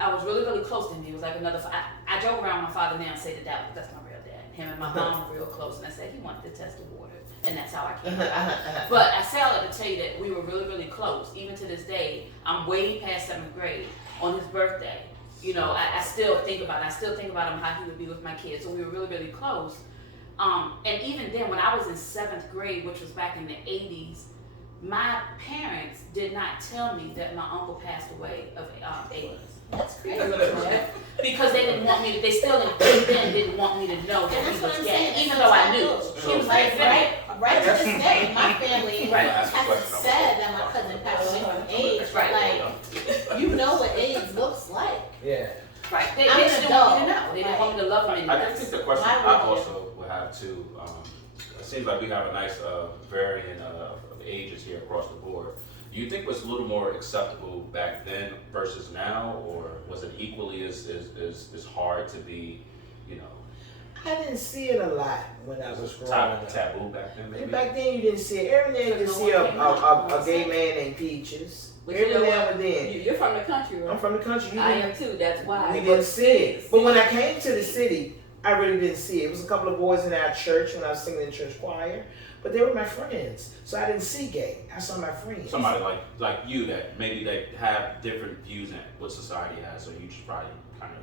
I was really, really close to him. He was like another. I joke around with my father now and say that's my real dad. Him and my mom were real close, and I said he wanted to test the water, and that's how I came about it. But I say all that to tell you that we were really, really close. Even to this day, I'm way past 7th grade. On his birthday, you know, I still think about it. I still think about him, how he would be with my kids. So we were really, really close. And even then, when I was in 7th grade, which was back in the 80s, my parents did not tell me that my uncle passed away of AIDS. That's crazy. Because they didn't want me to, they still didn't want me to know that he was gay, even though I knew. He was Like, right to this day, my family Right. hasn't said that my cousin passed away from AIDS, but like, you know what AIDS looks like. Yeah. Right. They I'm an just didn't want me to adult. know. They didn't want me to love him I anymore. think the question Why I would you? also would have too. It seems like we have a nice variant of ages here across the board. Do you think it was a little more acceptable back then versus now, or was it equally as hard to be, you know, I didn't see it a lot when I was growing up. taboo back then? Maybe. Back then you didn't see it. Every day you could see a gay man named Peaches. But Every you know now what? and then. You're from the country, right? I'm from the country. I am too. That's why. We didn't see it. But when I came to the city, I really didn't see it. It was a couple of boys in our church when I was singing in church choir. But they were my friends. So I didn't see gay. I saw my friends. Somebody like you that maybe they have different views on what society has, so you just probably kind of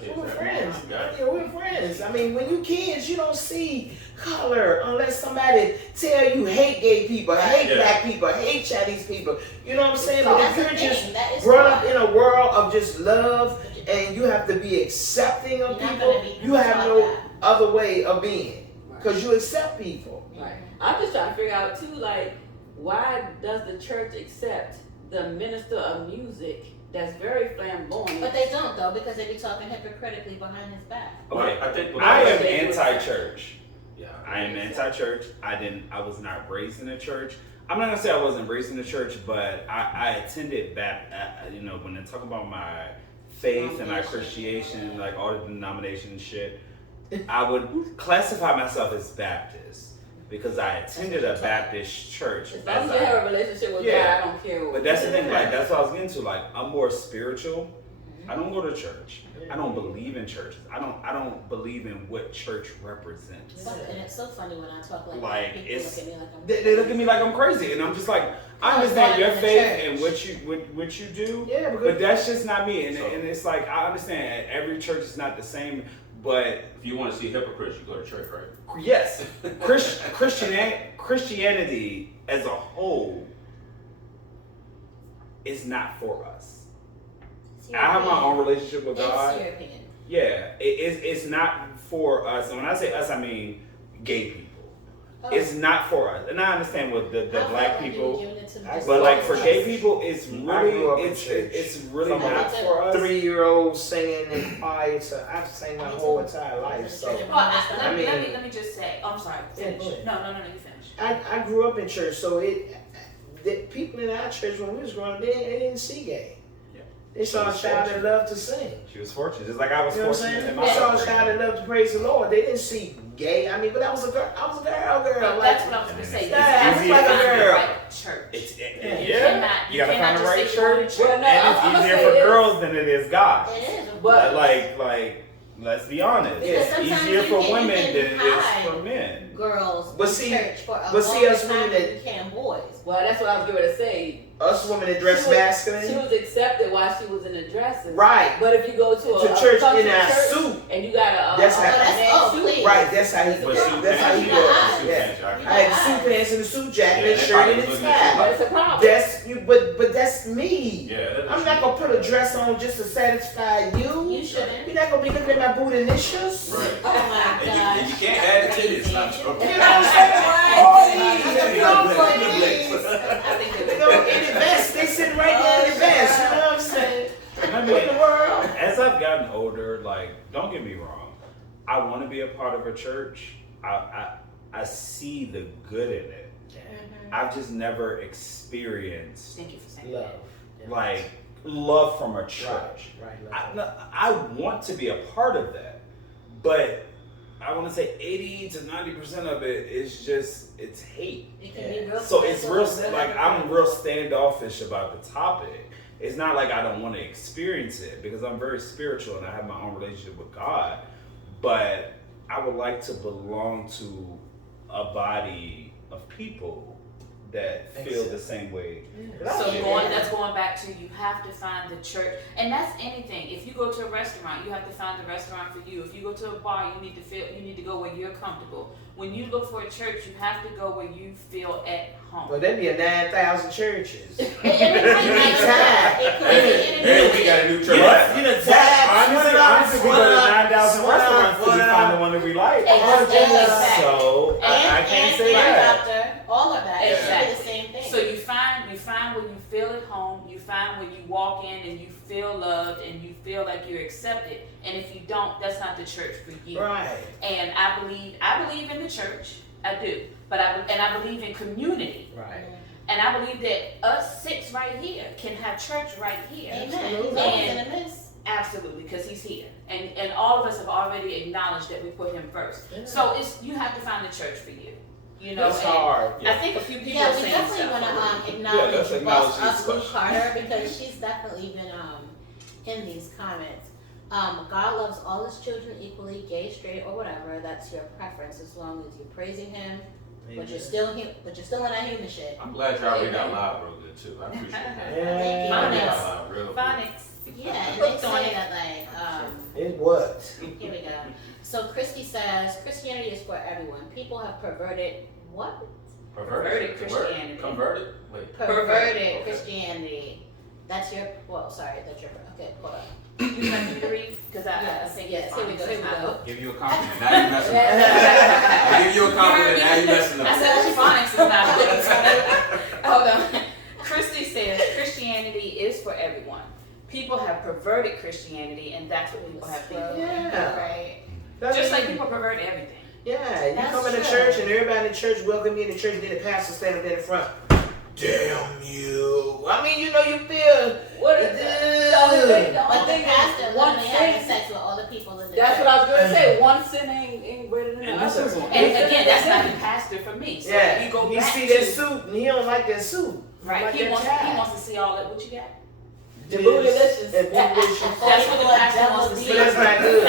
levitate to We're that. friends. Yeah. Yeah, we're friends. I mean, when you kids, you don't see color unless somebody tell you hate gay people, hate black people, hate Chinese people. You know what I'm saying? But if you're just brought up in a world of just love and you have to be accepting of people, you have no other way of being. Because you accept people. Right. I'm just trying to figure out too, like, why does the church accept the minister of music that's very flamboyant? But they don't though, because they be talking hypocritically behind his back. Okay, I think I am anti-church. Yeah, I am anti-church. I was not raised in a church. I'm not gonna say I wasn't raised in a church, but I attended you know, when they talk about my faith and my Christianity, like all the denomination and shit, I would classify myself as Baptist because I attended a Baptist church. As long as you have a relationship with God, I don't care what. But that's the thing, like that's what I was getting to. Like I'm more spiritual. I don't go to church. I don't believe in churches. I don't believe in what church represents. And it's so funny when I talk Like, people it's- look at me like I'm They look at me like I'm crazy, and I'm just like, I understand your faith and what you do, Yeah, but that's just not me. And it's like I understand every church is not the same, but if you want to see hypocrites, you go to church, right? yes, Christianity as a whole is not for us. I have my own relationship with God. It's your opinion. Yeah, it's not for us. And when I say us, I mean gay people. it's not for us. And I understand with the I felt black like you people, were giving it to I- but like for us. gay people, it's I grew up really in church. it's really From not for us. 3-year-old singing in choir to I've sang my whole entire life. So Well, I mean- let me just say. Oh, I'm sorry. Finish. go ahead. No, you finish. I grew up in church, so the people in our church when we was growing up, they didn't see gay. Yeah. They saw a child that loved to sing. She was fortunate, just like I was You know what I'm fortunate saying? in my They saw a upbringing. child that loved to praise the Lord. They didn't see gay. I mean, but I was a girl. But Like, that's what I was gonna say. Yeah, It's it's like a find the girl. right church. It's You yeah. cannot- You gotta you find the cannot right just say you're going church, to church. Well, no, and I'm it's gonna easier say for it is. girls than it is guys. It is. But Like, let's be honest. Because It's sometimes easier you for can- women you than can it is hide. for men. Girls But in see- church for a but see longer us time women than that- you can boys. well, that's what I was going to say. us women that dress She masculine. was accepted while she was in a dress. Right. But if you go to a church country in a church suit. and you got a That's a how- man suit, please. Right, that's how he But was. suit That's how pants, he you was. got suit Yeah. pants, y'all. I had suit pants and a suit jacket Yeah, and they shirt probably and was a looking at tie. but it's a problem. That's you, but that's me. Yeah, that is I'm not gonna put a dress on just to satisfy you. You shouldn't. You're not gonna be looking at my bootylicious. Right. Oh my gosh. And you can't add the titties. Not You true. know what I'm saying? All these, you know, I think you know, in the vest, they sit right there in the vest. You know what I'm saying? I What mean, in the world? as I've gotten older, like, don't get me wrong, I want to be a part of a church. I see the good in it. I've just never experienced Thank you for saying Love. like love from a church. Right. I want to be a part of that, but I want to say 80 to 90% of it is just it's hate. It can be real. So it's real special, like I'm real standoffish about the topic. It's not like I don't want to experience it because I'm very spiritual and I have my own relationship with God, but I would like to belong to a body of people that feel the same way. So that's going back to you have to find the church, and that's anything. If you go to a restaurant, you have to find the restaurant for you. If you go to a bar, you need to go where you're comfortable. When you look for a church, you have to go where you feel at home. Well, there'd be 9,000 churches. It could be got a new church. What? You know, Honestly, we go to 9,000 restaurants till we find the one that we like. Exactly. So I can't say that. Doctor, all of that. It should be the same thing. So you find where you feel at home. You find where you walk in and you feel loved and you feel like you're accepted. And if you don't, that's not the church for you. Right. And I believe in the church. I do. But I believe in community. Right. And I believe that us six right here can have church right here. Amen. He's always in a miss. Absolutely, because he's here. And all of us have already acknowledged that we put him first. Yeah. So you have to find the church for you. You know, It's and hard. I think a few people Yeah, are we saying definitely stuff. want to Yeah, let's acknowledge acknowledge Boss these Blue questions. Carter because she's definitely been in these comments. God loves all his children equally, gay, straight, or whatever. That's your preference, as long as you're praising him, but you're still in that human shit. I'm glad y'all read out loud real good too. I appreciate that. Yeah. Phonics. Read out loud real good. Phonics. Yeah, and they say that It was. here we go. So Christy says Christianity is for everyone. People have perverted what? Perverted Christianity. Converted? Wait. Perverted Okay. Christianity. That's your okay, hold on. You want me to read? Because I Yes, think yes, here we go, here we go. Give you a compliment. Now you messing up. I give you a compliment. Now you messing up. I said phonics is not good. Hold on. Christy says Christianity is for everyone. People have perverted Christianity, and that's what people have been. Yeah. Right. Just like people pervert everything. Yeah, you That's come in the true. church and everybody in the church welcome you in the church and then the pastor stand up there in the front. Damn you. I mean, you know, you feel. What is the only thing? The But only the thing pastor is one literally having sin. sex with all the people in the That's church. what I was gonna say. One sin ain't greater than the And this other. is on- And again, that's not the pastor for me. So Yeah, you go he back see to that suit and he don't like that suit. right. Like He that wants tie. to see all that. What you got? The bootylicious. That bootylicious. That's what the pastor wants to see. But that's not good.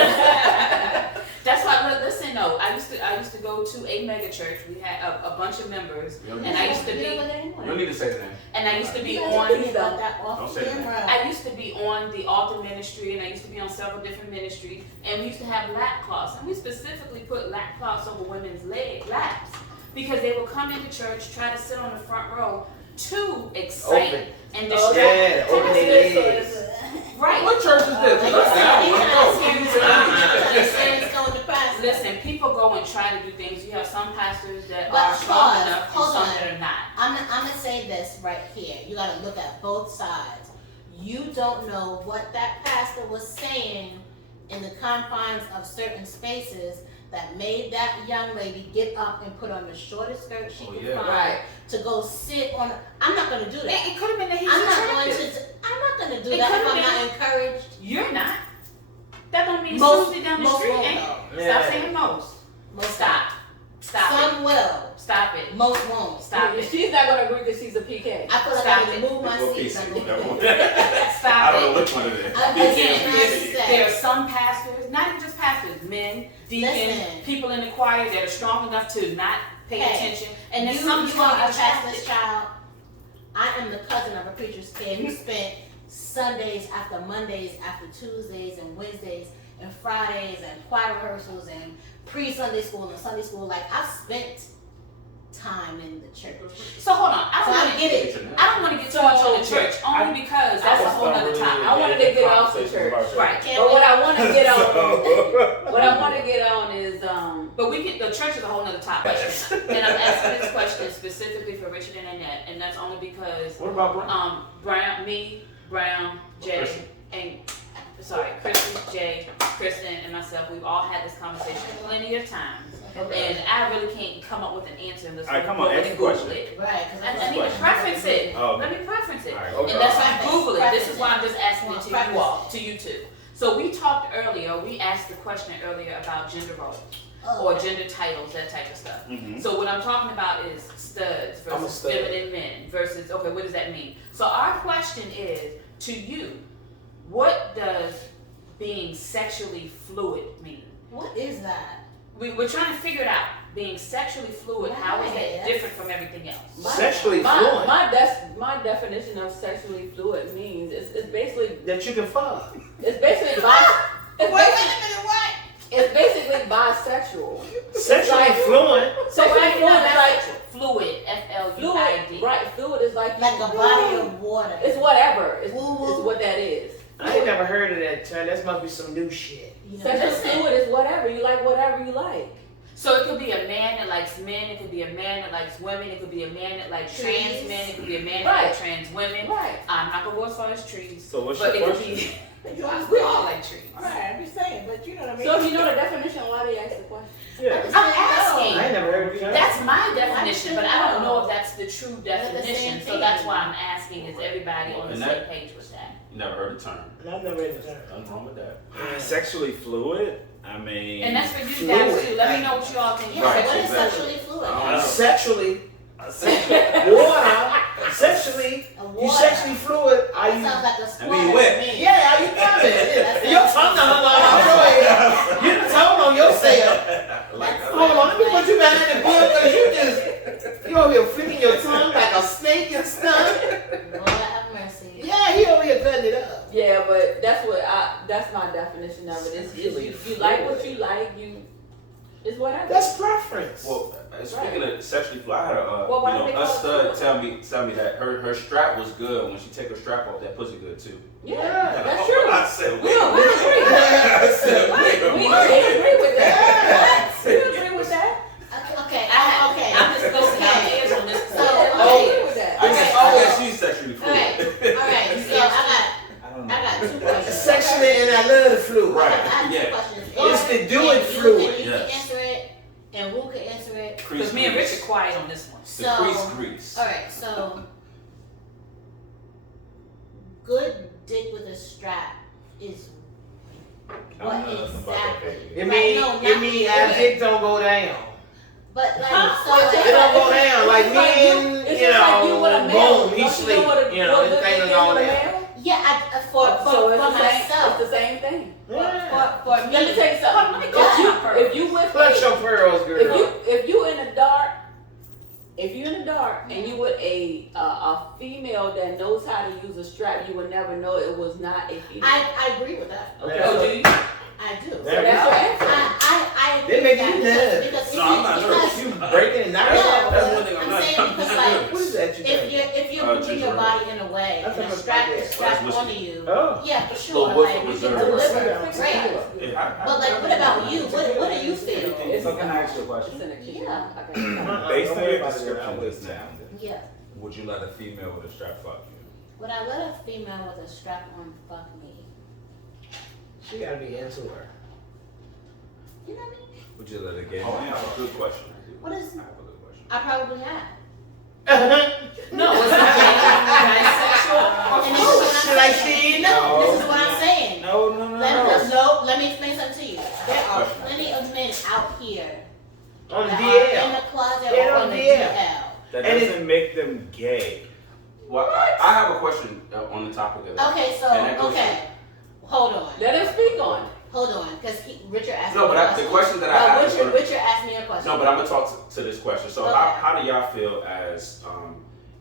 That's why. Listen, though, I used to go to a mega church. We had a bunch of members, You don't and need I to used to say- be, you don't need to say that. and I used to be You on. gotta think about that off Don't say that. camera. I used to be on the altar ministry, and I used to be on several different ministries, and we used to have lap cloths, and we specifically put lap cloths over women's laps because they would come into church, try to sit on the front row to excite Open. and Oh, distract. Yeah, open their legs. Right. What church is this? Like Look, you said, now I they wanna trying to go. scare you. They say it's going to pastor. Listen, people go and try to do things. You have some pastors that But are strong pause, enough and hold some on. that are not. I'm gonna say this right here. You gotta look at both sides. You don't know what that pastor was saying in the confines of certain spaces that made that young lady get up and put on the shortest skirt she could find Right. to go sit on. I'm not gonna do that. It could have been that he's I'm not attractive. going to. I'm not gonna do It that if could've I'm not been. encouraged. You're not. That don't mean Most- Susie down the most street won't, ain't. though. Stop Yeah. saying most. Most Stop. Stop it. Some will. Stop it. Most won't. Stop it. She's not gonna agree because she's a PK. I feel like Stop I need to move my What seat. piece? I'm That gonna- one. I Stop don't know it. which one it is. I'm Again, just trying to say. there are some pastors, not even just pastors, men, deacons, Listen. people in the choir that are strong enough to not pay Hey, attention. And then you some are just a want to get pastor's attracted. child. I am the cousin of a preacher's kid who spent Sundays after Mondays after Tuesdays and Wednesdays and Fridays and choir rehearsals and pre-Sunday school and Sunday school. Like, I've spent time in the church. So hold on, So I get it. I don't want to get too much on the church, only because that's a whole other topic. I wanted to get off the church. Right. But what I want to get on, what I want to get on is But we get the church is a whole nother topic. And I'm asking this question specifically for Richard and Annette, and that's only because What about Brown? Brown, Jay, Christian. and Christian, Jay, Kristen, and myself, we've all had this conversation plenty of times. And I really can't come up with an answer unless Alright, come on, we ask the Google question. it. Right, because I need to preference it. Oh, Let me preference it. Alright, okay. And that's why I Preference, Google it. This is preference. why I'm just asking it to Preference. you all, to you two. So we talked earlier, we asked the question earlier about gender roles or gender titles, that type of stuff. Mhm. So what I'm talking about is studs I'm a versus stud. feminine men versus, okay, what does that mean? So our question is, to you, what does being sexually fluid mean? What is that? We're trying to figure it out. Being sexually fluid, how is Right. that different from everything else? Sexually fluent. my definition of sexually fluid means it's basically That you can fuck. it's basically it's Wait a basically, minute, what? it's basically bisexual. Sexually Like- fluent. Sexually Right, fluid not is like sexual. Fluid, fluid, F-L-U-I-D. right? Fluid is like Like a body of water. It's whatever. It's Woo-woo. what that is. I ain't never heard of that term. That must be some new shit. You know, Sexually Listen. fluid is whatever you like. Whatever you like. So it could be a man that likes men, it could be a man that likes women, it could be a man that likes trans Trees. men, it could be a man that Right. likes trans women. Right. I'm not gonna go as far as trees. So what's but your it question? could be You we all like trees. Right, I'm just saying, but you know what I mean. So if you know the definition, why do you ask the question? Yeah. I'm asking. I ain't never heard of it. That's my definition, but I don't know if that's the true They're the definition. same So thing. that's why I'm asking, is everybody on the And same that- page with that? You never heard the term. I've never heard the term. Nothing wrong with that. Sexually fluid? I mean. And that's for you guys Fluid. too. Let me know what you all think. Yeah, Right, what is exactly. sexually fluid? I don't know. Sexually. Water. Sexually. A You water. sexually fluid. Are That you? sounds like a I squirrel mean, to wet. me. Yeah, are you coming? Your tongue not allowed to go. You the tongue on yourself. Hold on, let me put you back in the book because you over here flicking your tongue like a snake and stuff. Lord have mercy. Yeah, he over here cutting it up. Yeah, but that's my definition of it. Is you like what you like. It's whatever. That's preference. Well, speaking of sexually fluid, I had a Well, why do they a call it stud fluid? tell me that her strap was good. When she take her strap off, that pussy good too. yeah, that's true. I said, We don't agree. I said, wait a We minute. agree with that. We agree with that. Okay, okay. I'm just listening ideas on this. So, I agree with that. I guess she's sexually fluid. Alright, so I got two questions. Sexually, and I love the fluid. Right. I have Yeah. two questions. It's the do And it you fluid. can Yes. answer it, and Wu can answer it. Because me and Rich are quiet on this one. The So- crease grease. Alright, so good dick with a strap is what I'm not about that exactly? baby. It Like, mean, no, it not mean the our dick. dick don't go down. But like, so What's like, It don't go down. Like It's me like and, it's you just like you know, with a male. boom, he Don't sleep. what a- You know, what his good thing dick is is all with a that. male? yeah, So for it's the same. myself, It's the same thing. Yeah. for me, Let me tell you something. Let me clutch my pearls. If you with Clutch a- your pearls, girl. if you in the dark, if you in the dark and you with a female that knows how to use a strap, you would never know it was not a female. I agree with that. Okay, Yeah. so do you? I do. So There that's we your go. answer. I agree They make with you that nervous. because No, I'm not nervous. You breaking it No, now. That's one thing I'm I'm not. saying I'm because not like nervous. What is that you think? if you're pushing your body in a way, That's and a what strap I'm is strapped saying. onto you. Oh. Yeah, for sure. Little whiff Like of you can reserve. deliver, great. Yeah, But like, what about you? What do you feel? So can I ask you a question? It's in the kitchen. Yeah. Based Don't on worry your about it, description I'll just wait. now, Yeah. would you let a female with a strap fuck you? Would I let a female with a strap on fuck me? She gotta be into her. You know what I mean? Would you let a gay Oh, I man have fuck a you? good question. What is? I have a good question. I probably have. No, it's not bisexual. And this is what Should I'm I saying. see? No, this is what I'm saying. No. Let me explain something to you. There are plenty of men out here On the that are in DL. the closet Yeah, or on on the DL. DL. That And doesn't make them gay. Well, I have a question on the topic of that. Okay, so And that goes hold on, Let him speak on it. hold on, because Richard asked No, me but a the question. question that I have is gonna- Richard asked me a question. No, but I'm gonna talk to this question. So, Okay. how do y'all feel as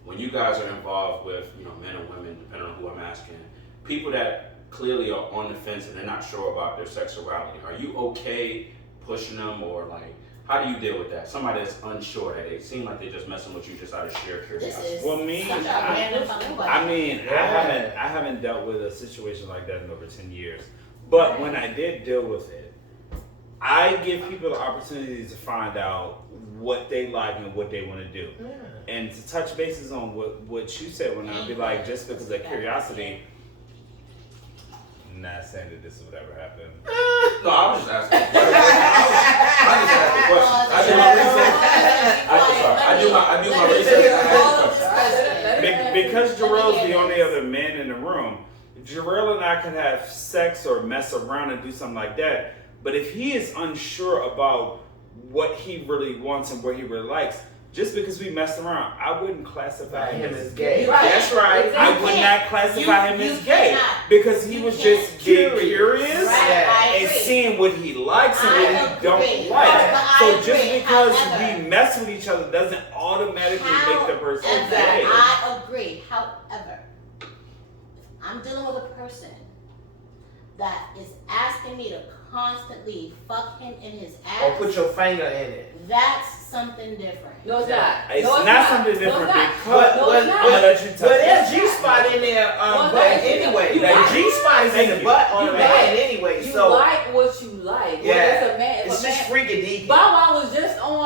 when you guys are involved with men or women, depending on who I'm asking, people that clearly are on the fence and they're not sure about their sexuality? Are you okay pushing them, or like how do you deal with that? Somebody that's unsure, that they seem like they're just messing with you just out of sheer This curiosity. is Well, me, such a I- random fucking question. I mean, Yeah. I haven't dealt with a situation like that in over 10 years. But when I did deal with it, I give people the opportunity to find out what they like and what they want to do. And to touch bases on what you said, when I'd be like, just because of curiosity, I'm not saying that this would ever happen. No, I was just asking. I just asked the question. I do my research. I do my research. I ask the question. Because Jarrell's the only other man in the room, Jarrell and I could have sex or mess around and do something like that. But if he is unsure about what he really wants and what he really likes, just because we messed around, I wouldn't classify him as gay. Right. That's right. I would not classify him You as gay cannot. because he was just being curious Right, I and agree. seeing what he likes and I what he agree. don't But like. I So just agree. because However- we mess with each other doesn't automatically make the person However, gay. I agree. However, if I'm dealing with a person that is asking me to constantly fuck him in his Or ass, put your finger in it. that's something different. No, it's not. It's No, not something No, different it's not. because No, it's not. I'm gonna let you touch But it. there's G-spot in there, Well, but that's- anyway, you like like- G-spot is in Thank the you. butt on You a man like- anyway, You so like what you like. yeah, Well, it's a man. it's If a just man freaking deep. Bow Wow was just on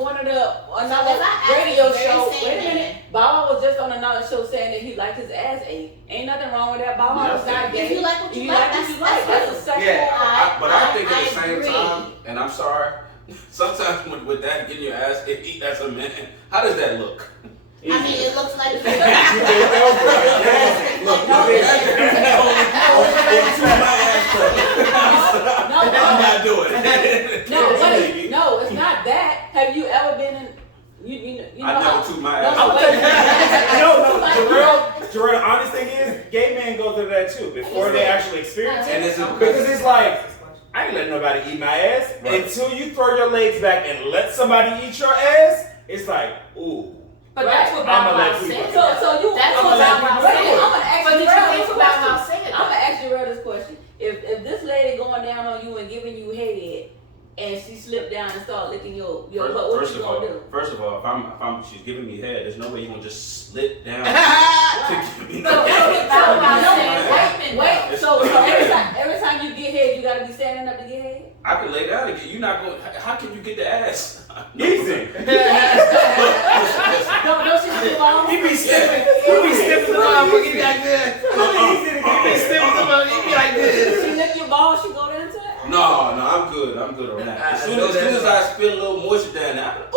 one of the another if I ask radio the very show. same Wait a minute. man- Bow Wow was just on another show saying that he liked his ass ate. Ain't nothing wrong with that. Bow Wow was not gay. If you like what you like, what that's- you like. that's That's a good. sexual. Yeah. But I think at the same agree. time, and I'm sorry, sometimes with that getting your ass eat as a man, how does that look? I mean, it looks like You get over it. Look, No, I'm not doing it. No, it's not that. Have you ever been in? You know I how? never took my No, ass. no, out. wait. Jarrell, honest thing is, gay men go through that too before they actually experience And it. this is Because it's like, I ain't letting nobody eat my ass Right. until you throw your legs back and let somebody eat your ass. It's like, ooh. But that's what I'ma Bow let Wow people said. do So you. That's I'm what gonna Bow Wow wait, said. I'm gonna ask But you did you Jarrell hear this what Bow Wow question. said? I'm gonna ask you this question. If this lady going down on you and giving you head, and she slipped down and started licking your butt, what First you of all, gonna do? if I'm she's giving me head, there's no way you're gonna just slip down to give me So that's what Bow Wow said. Wait. So every time you get head, you gotta be standing up to get head. I can lay down again. You're not going. How can you get the ass? Easy. No, she do all. He be stiffing the motherfucker, he be like this. He be stiffing the motherfucker, he be like this. She lick your balls, she go down to it. No, I'm good on that. As soon as I spill a little moisture down there, I'm like,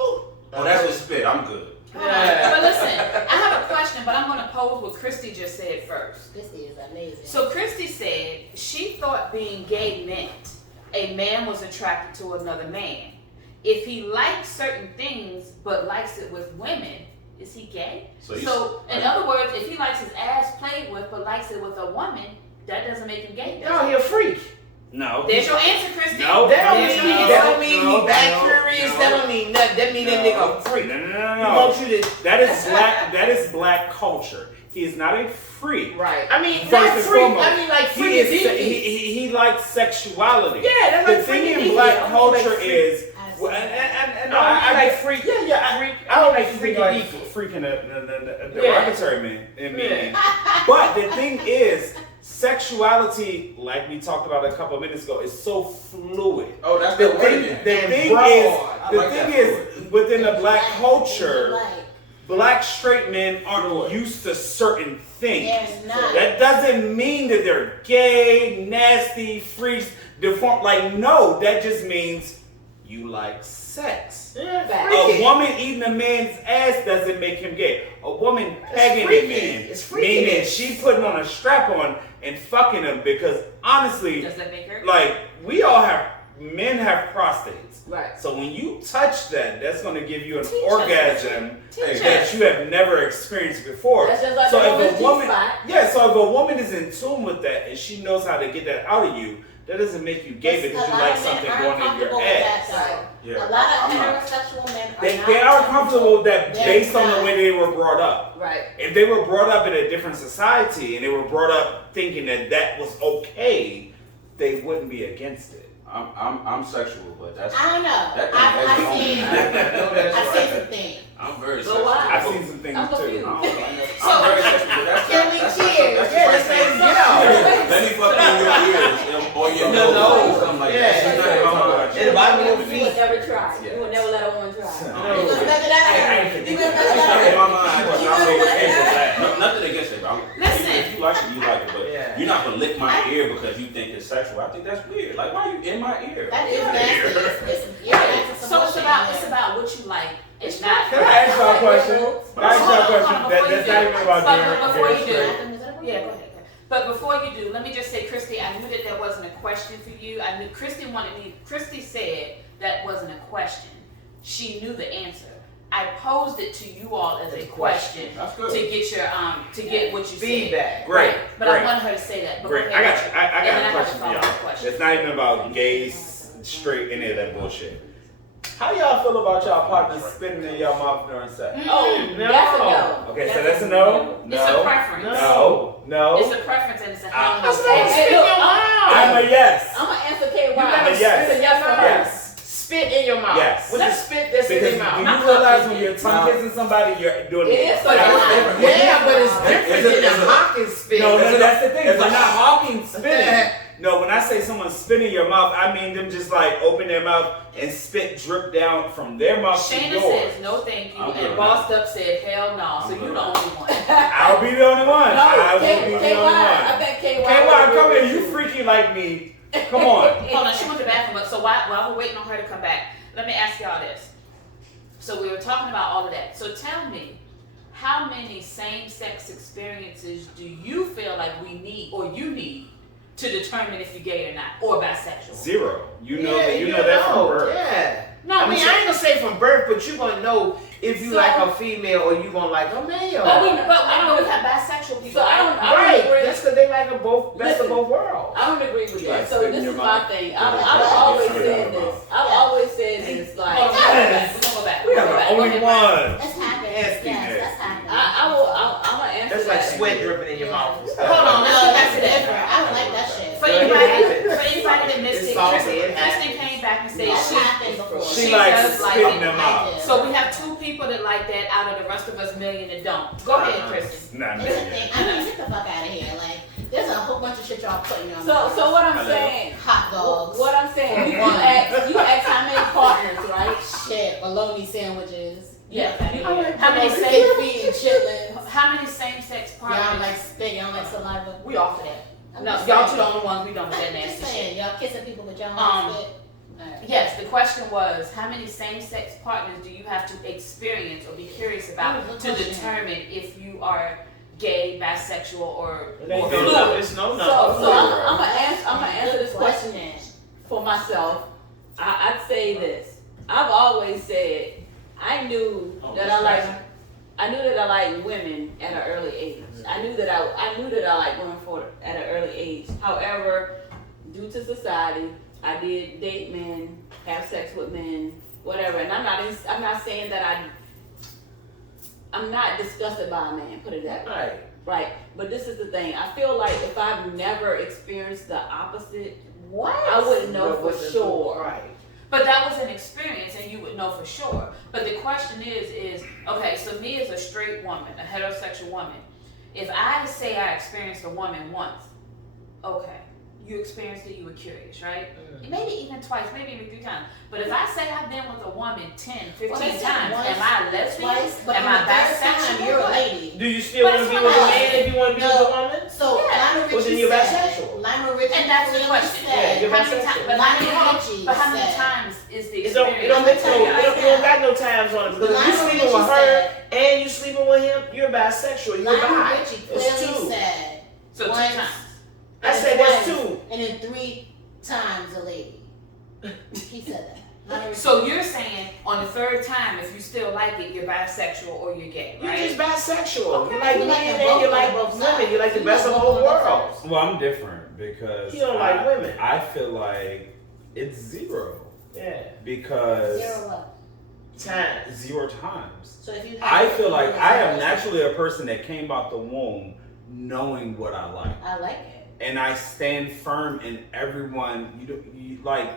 oh, that's what spit. I'm good. But listen, I have a question, but I'm going to pose what Christy just said first. This is amazing. So Christy said she thought being gay meant a man was attracted to another man. If he likes certain things but likes it with women, is he gay? So in other words, if he likes his ass played with but likes it with a woman, that doesn't make him gay. No, he a freak. No. There's your answer, Christy. No. That don't mean No, he back no, curious. no. That don't mean nothing. That mean that nigga a freak. No. He wants you to. That is black culture. He is not a freak. Right. I mean, First not and freak. foremost, I mean, like He, freaky is, deaky. he likes sexuality. Yeah, that's The like thing freaky in deaky. black I mean, culture like freak. is Well, and I I like get freak. Yeah, Freak. I don't like like freaky like people. freaking the Yeah. derogatory meaning. But the thing is, sexuality, like we talked about a couple of minutes ago, is so fluid. Oh, that's The the word thing, again. the And thing broad. is, I the like thing that is, within the black Like, culture, like, black straight men aren't Fluid. used to certain things. they're not. That doesn't mean that they're gay, nasty, freaks, deformed. Like, no, that just means you like sex. Yeah, Fact. freaky. A woman eating a man's ass doesn't make him gay. A woman pegging a freaky. man, It's freaky. meaning she putting on a strap on and fucking him, because honestly, Does that make her? like, men have prostates. Right. So when you touch that, that's going to give you an Teach us. orgasm Teach that us. you have never experienced before. That's just like So a if woman's a woman, G-spot. yeah, so if a woman is in tune with that and she knows how to get that out of you, that doesn't make you gay because you like something going in your ass. Yeah. A lot of I'm not- heterosexual men are They not are comfortable with that They're based on the not. way they were brought up. Right. If they were brought up in a different society and they were brought up thinking that was okay, they wouldn't be against it. I'm sexual, but that's. I don't know. That thing I've has its own seen meaning. I've seen some things. I'm very So sexual. why? I've seen some things I'm too. confused. I'm very sexual, but that's Can not, we that's cheers? Not, that's Yeah, just let's like saying, get out. let me fuck in your ears or your No, nose no. or something like Yeah. that. She's not gonna talk about In the bottom of your You would feet. never try. Yeah. You would never let a woman try. You gonna measure that I out? ain't You gonna measure In that my out? mind, You I'm gonna very measure against that that. Nothing against it. Listen. If you like it, you like it. But Yeah. you're not gonna lick my ear because you think it's sexual. I think that's weird. Like, why are you in my ear? That is Get outta nasty. here. You're asking some So it's bullshit about in it's there. about what you like. It's not. Can I ask y'all a question? Can I ask y'all a Hold question? on, That's not even about But gender. before you do, Is that a Yeah, go ahead. But before you do, let me just say, Christy, I knew that there wasn't a question for you. I knew Christy said that wasn't a question. She knew the answer. I posed it to you all as a question That's to good. get your to get what you said. Feedback. Great, Right. But great. I wanted her to say that. But go Great. ahead, I Richard. got And then a have question for follow-up y'all. question. It's not even about gays, straight, any of that bullshit. How y'all feel about y'all partners spitting in your mouth during sex? Oh, No. that's a no. Okay, so that's a no? It's a preference. No. It's a preference and it's a hell That's no. not Hey, spit in look, your I'm mouth. a yes. I'm gonna answer KY. You gotta Yes. spit in your mouth. Yes. Spit in your mouth. Yes. With the spit that's Because in do your you mouth. realize when you're tongue kissing somebody, you're doing It is so different. Yeah, but it's different Is it- than is the it- hawking spit. No, that's the thing. It's We're a- not hawking spitting. No, when I say someone spit in your mouth, I mean them just like open their mouth and spit drip down from their mouth to Shayna yours. says no thank you, I'm good and with Bossed Up said hell no. So I'm you good the with only one. I'll be the only one. No, I will K- be the KY. only I one. bet KY. KY, come here. You freaky like me. Come on. Hold on, she went to the bathroom. So while we're waiting on her to come back, let me ask y'all this. So we were talking about all of that. So tell me, how many same-sex experiences do you feel like we need or you need to determine if you're gay or not, or bisexual? Zero. You know Yeah, that. You know that from birth. Yeah. No, I mean, I ain't gonna say from birth, but you gonna know if you So- like a female or you gonna like a male. But we have bisexual people. So I don't Right. agree. That's because they like a both best of Listen. both worlds. I don't agree with You like that. So spitting this your is mouth? my thing. Yeah. I've always Spit said out your this. mouth. I've always said this. Like Hold on, we're gonna go back. We We're are gonna go the back. only Go ahead, ones. That's happening. Nasty Yes, man. that's happening. I'm gonna answer That's like that. sweat dripping in your mouth. and stuff. Hold on, let's No, get back that's to that. different. I don't like that shit. For anybody that missed It's it, salty, Kristen, it happens. Kristen came back and said That's she. happened before. She She likes does like spitting it. them out. So we have two people that like that out of the rest of us million that don't. Go ahead, Kristen. Not It's a me. thing. I mean, get the fuck out of here. Like, there's a whole bunch of shit y'all putting on. So what I'm Hello. saying. Hot dogs. What I'm saying. You ask how many partners, right? Shit, bologna sandwiches. Yeah. You How many pig feet and chitlins. How many same-sex Y'all don't partners? like spit. Y'all don't like saliva. We offer that. I'm No, just y'all saying. two the only ones we don't with that I'm nasty just shit. saying, y'all kissing people but y'all Um, don't spit. Alright. Yes, the question was, how many same-sex partners do you have to experience or be curious about Ooh, good to question. determine if you are gay, bisexual, or It ain't no fluid? number. It's no So number. I'm gonna answer this question Question. for myself. I'd say this. I've always said I knew that I knew that I like women at an early age. I knew that I like women at an early age. However, due to society, I did date men, have sex with men, whatever. And I'm not saying that I'm not disgusted by a man. Put it that way. Right. Right. But this is the thing. I feel like if I've never experienced the opposite, What? I wouldn't know What for was it sure. Right. But that was an experience, and you would know for sure. But the question is okay? So me as a straight woman, a heterosexual woman, if I say I experienced a woman once, okay, you experienced it, you were curious, right? Maybe even twice, maybe even 3 times. But if I say I've been with a woman 10, 15 times, am I lesbian? Am I bisexual? You're a lady. Do you still want to be with a man if you want to be with a woman? So Lionel Well, then Richie you're said, bisexual. Lionel Richie And that's the clearly question. said, you're How many bisexual. times? But how many times is the It don't experience? make no. You don't got no times on it because if you Lionel sleeping with Richie her said- and you sleeping with him, you're bisexual. You're Lionel bi. Richie It's clearly 2. said So 2 once, times. I said that's twice, 2. and then 3 times a lady. He said that. Lionel Richie. So you're saying on the 3rd time, if you still like it, you're bisexual or you're gay, You're right? just bisexual. Okay. You like You like men them and you both, like both women. sides. You like the You best of like both both worlds. sides. Well, I'm different because You don't like women. I feel like it's 0 Yeah. because 0 what? Times. 0 times. So if you I have- feel like I am naturally a person that came out the womb knowing what I like. I like it. And I stand firm in everyone. You like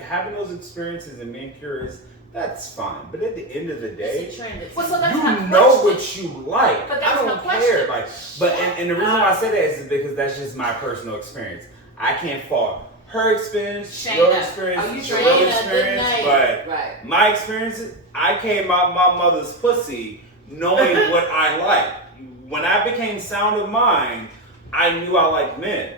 having those experiences and being curious. That's fine, but at the end of the day, It's a trend. It's Well, so that's you my know question. what you like. But I that's don't my care. question. Like, but and the reason why I say that is because that's just my personal experience. I can't fault her experience, Shayna, your experience, are you your Shayna? Good experience, night. but Right. my experiences, I came out my mother's pussy knowing what I like. When I became sound of mind, I knew I liked men.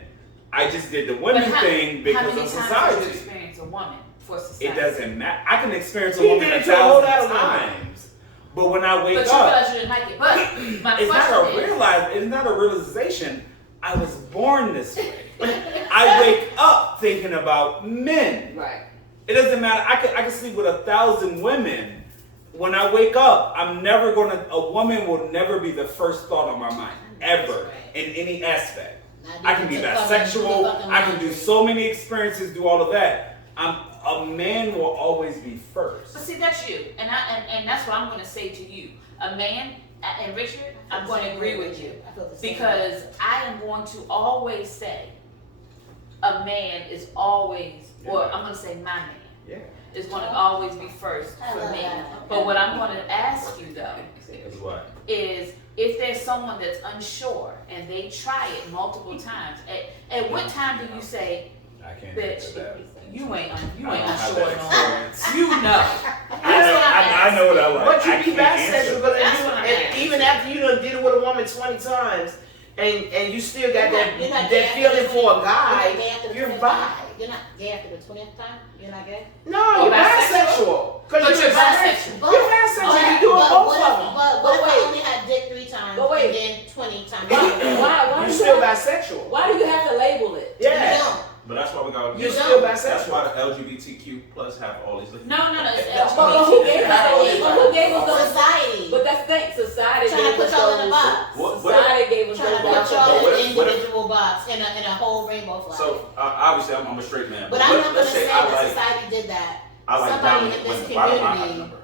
I just did the women thing how because many of times did you society. experience a woman for It society? doesn't matter. I can experience a He woman did a it to a whole lot thousand of women. times, but when I wake But you up, realize you didn't like it. But my it's not question is, it's not a realization. I was born this way. I wake up thinking about men. Right. It doesn't matter. I could sleep with 1,000 women. When I wake up, a woman will never be the first thought on my mind, ever, in any aspect. I can be bisexual, I can do so many experiences, do all of that. A man will always be first. but see, that's you, and that's what I'm going to say to you. A man, and Richard, I'm going to agree with you. I feel the same Because way. I am going to always say a man is always, or I'm going to say my man, Yeah. is going to always be first I for love me. that. But what I'm going to ask you though Is what? is if there's someone that's unsure and they try it multiple times, at what time do you say, I can't bitch, answer that. you ain't I don't have unsure that no more. experience. You know. I know what I like. But you I be can't bisexual answer. because That's what I'm asking. even after you done did it with a woman 20 times and you still got You're not gay that after feeling the for a 20th guy, You're not gay after the you're 20th bi. time? You're not gay after the 20th time? You're not gay? No, You're you're bisexual. But Because you're you're bisexual. bisexual. You're bisexual. You doing but both what of if- them. But what But if I wait. only had dick 3 times But wait. and then 20 times? Why You do still you have, bisexual. why do you have to label it? Yeah. You don't. But that's why we got. You're You still don't. That's why bisexual. the LGBTQ plus have all these. No, it's But who gave us those? But who gave us those? Society. But that's the thing. Society Trying to gave put us y'all in a those. box. What- Society gave us Trying to those. put y'all But what in if- an what if- individual box in a whole rainbow flag. So obviously I'm a straight man. but I'm not going to let's say I that like society did that. I like somebody dominant in this women. Why don't I have a community- number?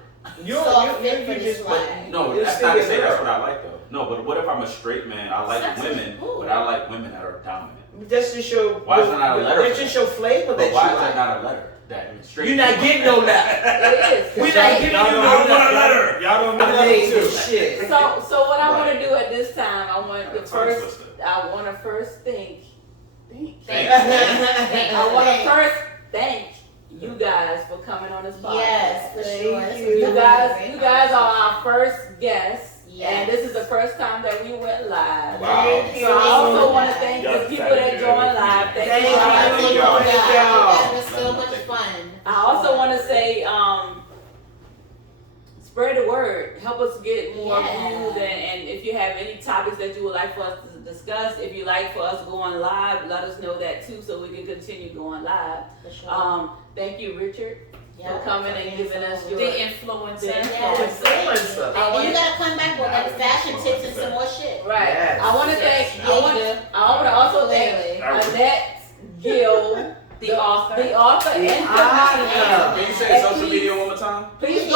For this just flag. No, You're that's still not to a say that's girl. what I like though. No, but what if I'm a straight man? I like That's women, cool. but I like women that are dominant. That's just your. Why is there not a letter That's for just that? your flavor But that why you is there like. not a letter? That straight. You're not getting no letter. It is. We're not getting Y'all you don't no want a letter. letter. Y'all don't need a I mean, letter too. shit. So what I want Right. to do at this time, I want the Tongue first. twister. I want to first Thank I want to first thank you guys for coming on this podcast. Yes, for sure. This you. was You definitely guys, a great you guys are conversation. our first guests, Yes. and this is the first time that we went live. Wow. Thank you. So I also want to thank Y'all the people that excited. joined live. Thank Thank you. you. guys. Thank y'all. Thank y'all. That was so much fun. I also want to say, spread the word. Help us get more Yeah. views, and if you have any topics that you would like for us to discuss, if you like for us going live, let us know that too, so we can continue going live. For sure. Thank you, Richard, Yeah. for coming and giving us your The influencer. Yes. Influencer. And you gotta come back with like fashion tips and some more shit. right. Yes. I want to Yes. thank. I want to also thank Annette Gill, The author. the author and Ah, Can you say And social please- media one more time? Please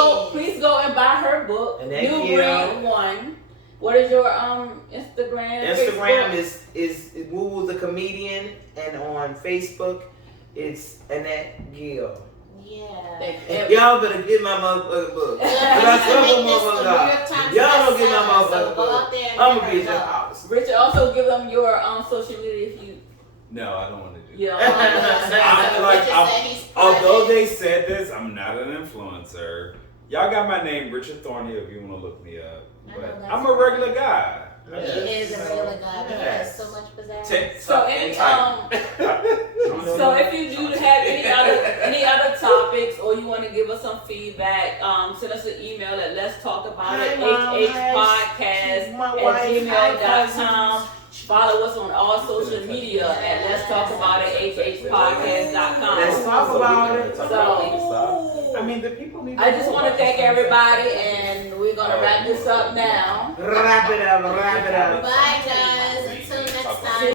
go and buy her book, Annette New Gill. Breed One. What is your Instagram? Instagram Facebook? is Woo Woo the Comedian, and on Facebook it's Annette Gill. Yeah. Thank Y'all better get my motherfucking book. But I tell my motherfucker, y'all don't get my motherfucking book. I'm gonna be at your house. Richard, also give them your social media if you. No, I don't want to do Yeah. I'm like, although they said this, I'm not an influencer. Y'all got my name, Richard Thorny, if you want to look me up. But I'm a regular guy. He is a regular guy, but he has so much pizzazz. So so if you do have any other topics or you want to give us some feedback, send us an email at let's talk about it hhpodcast@gmail.com. Follow us on all social media at let's talk about it hhpodcast.com. Let's talk about it. So I mean, the people need. I just want to thank everybody, and we're gonna wrap this up now. Wrap it up. Bye guys, until next time.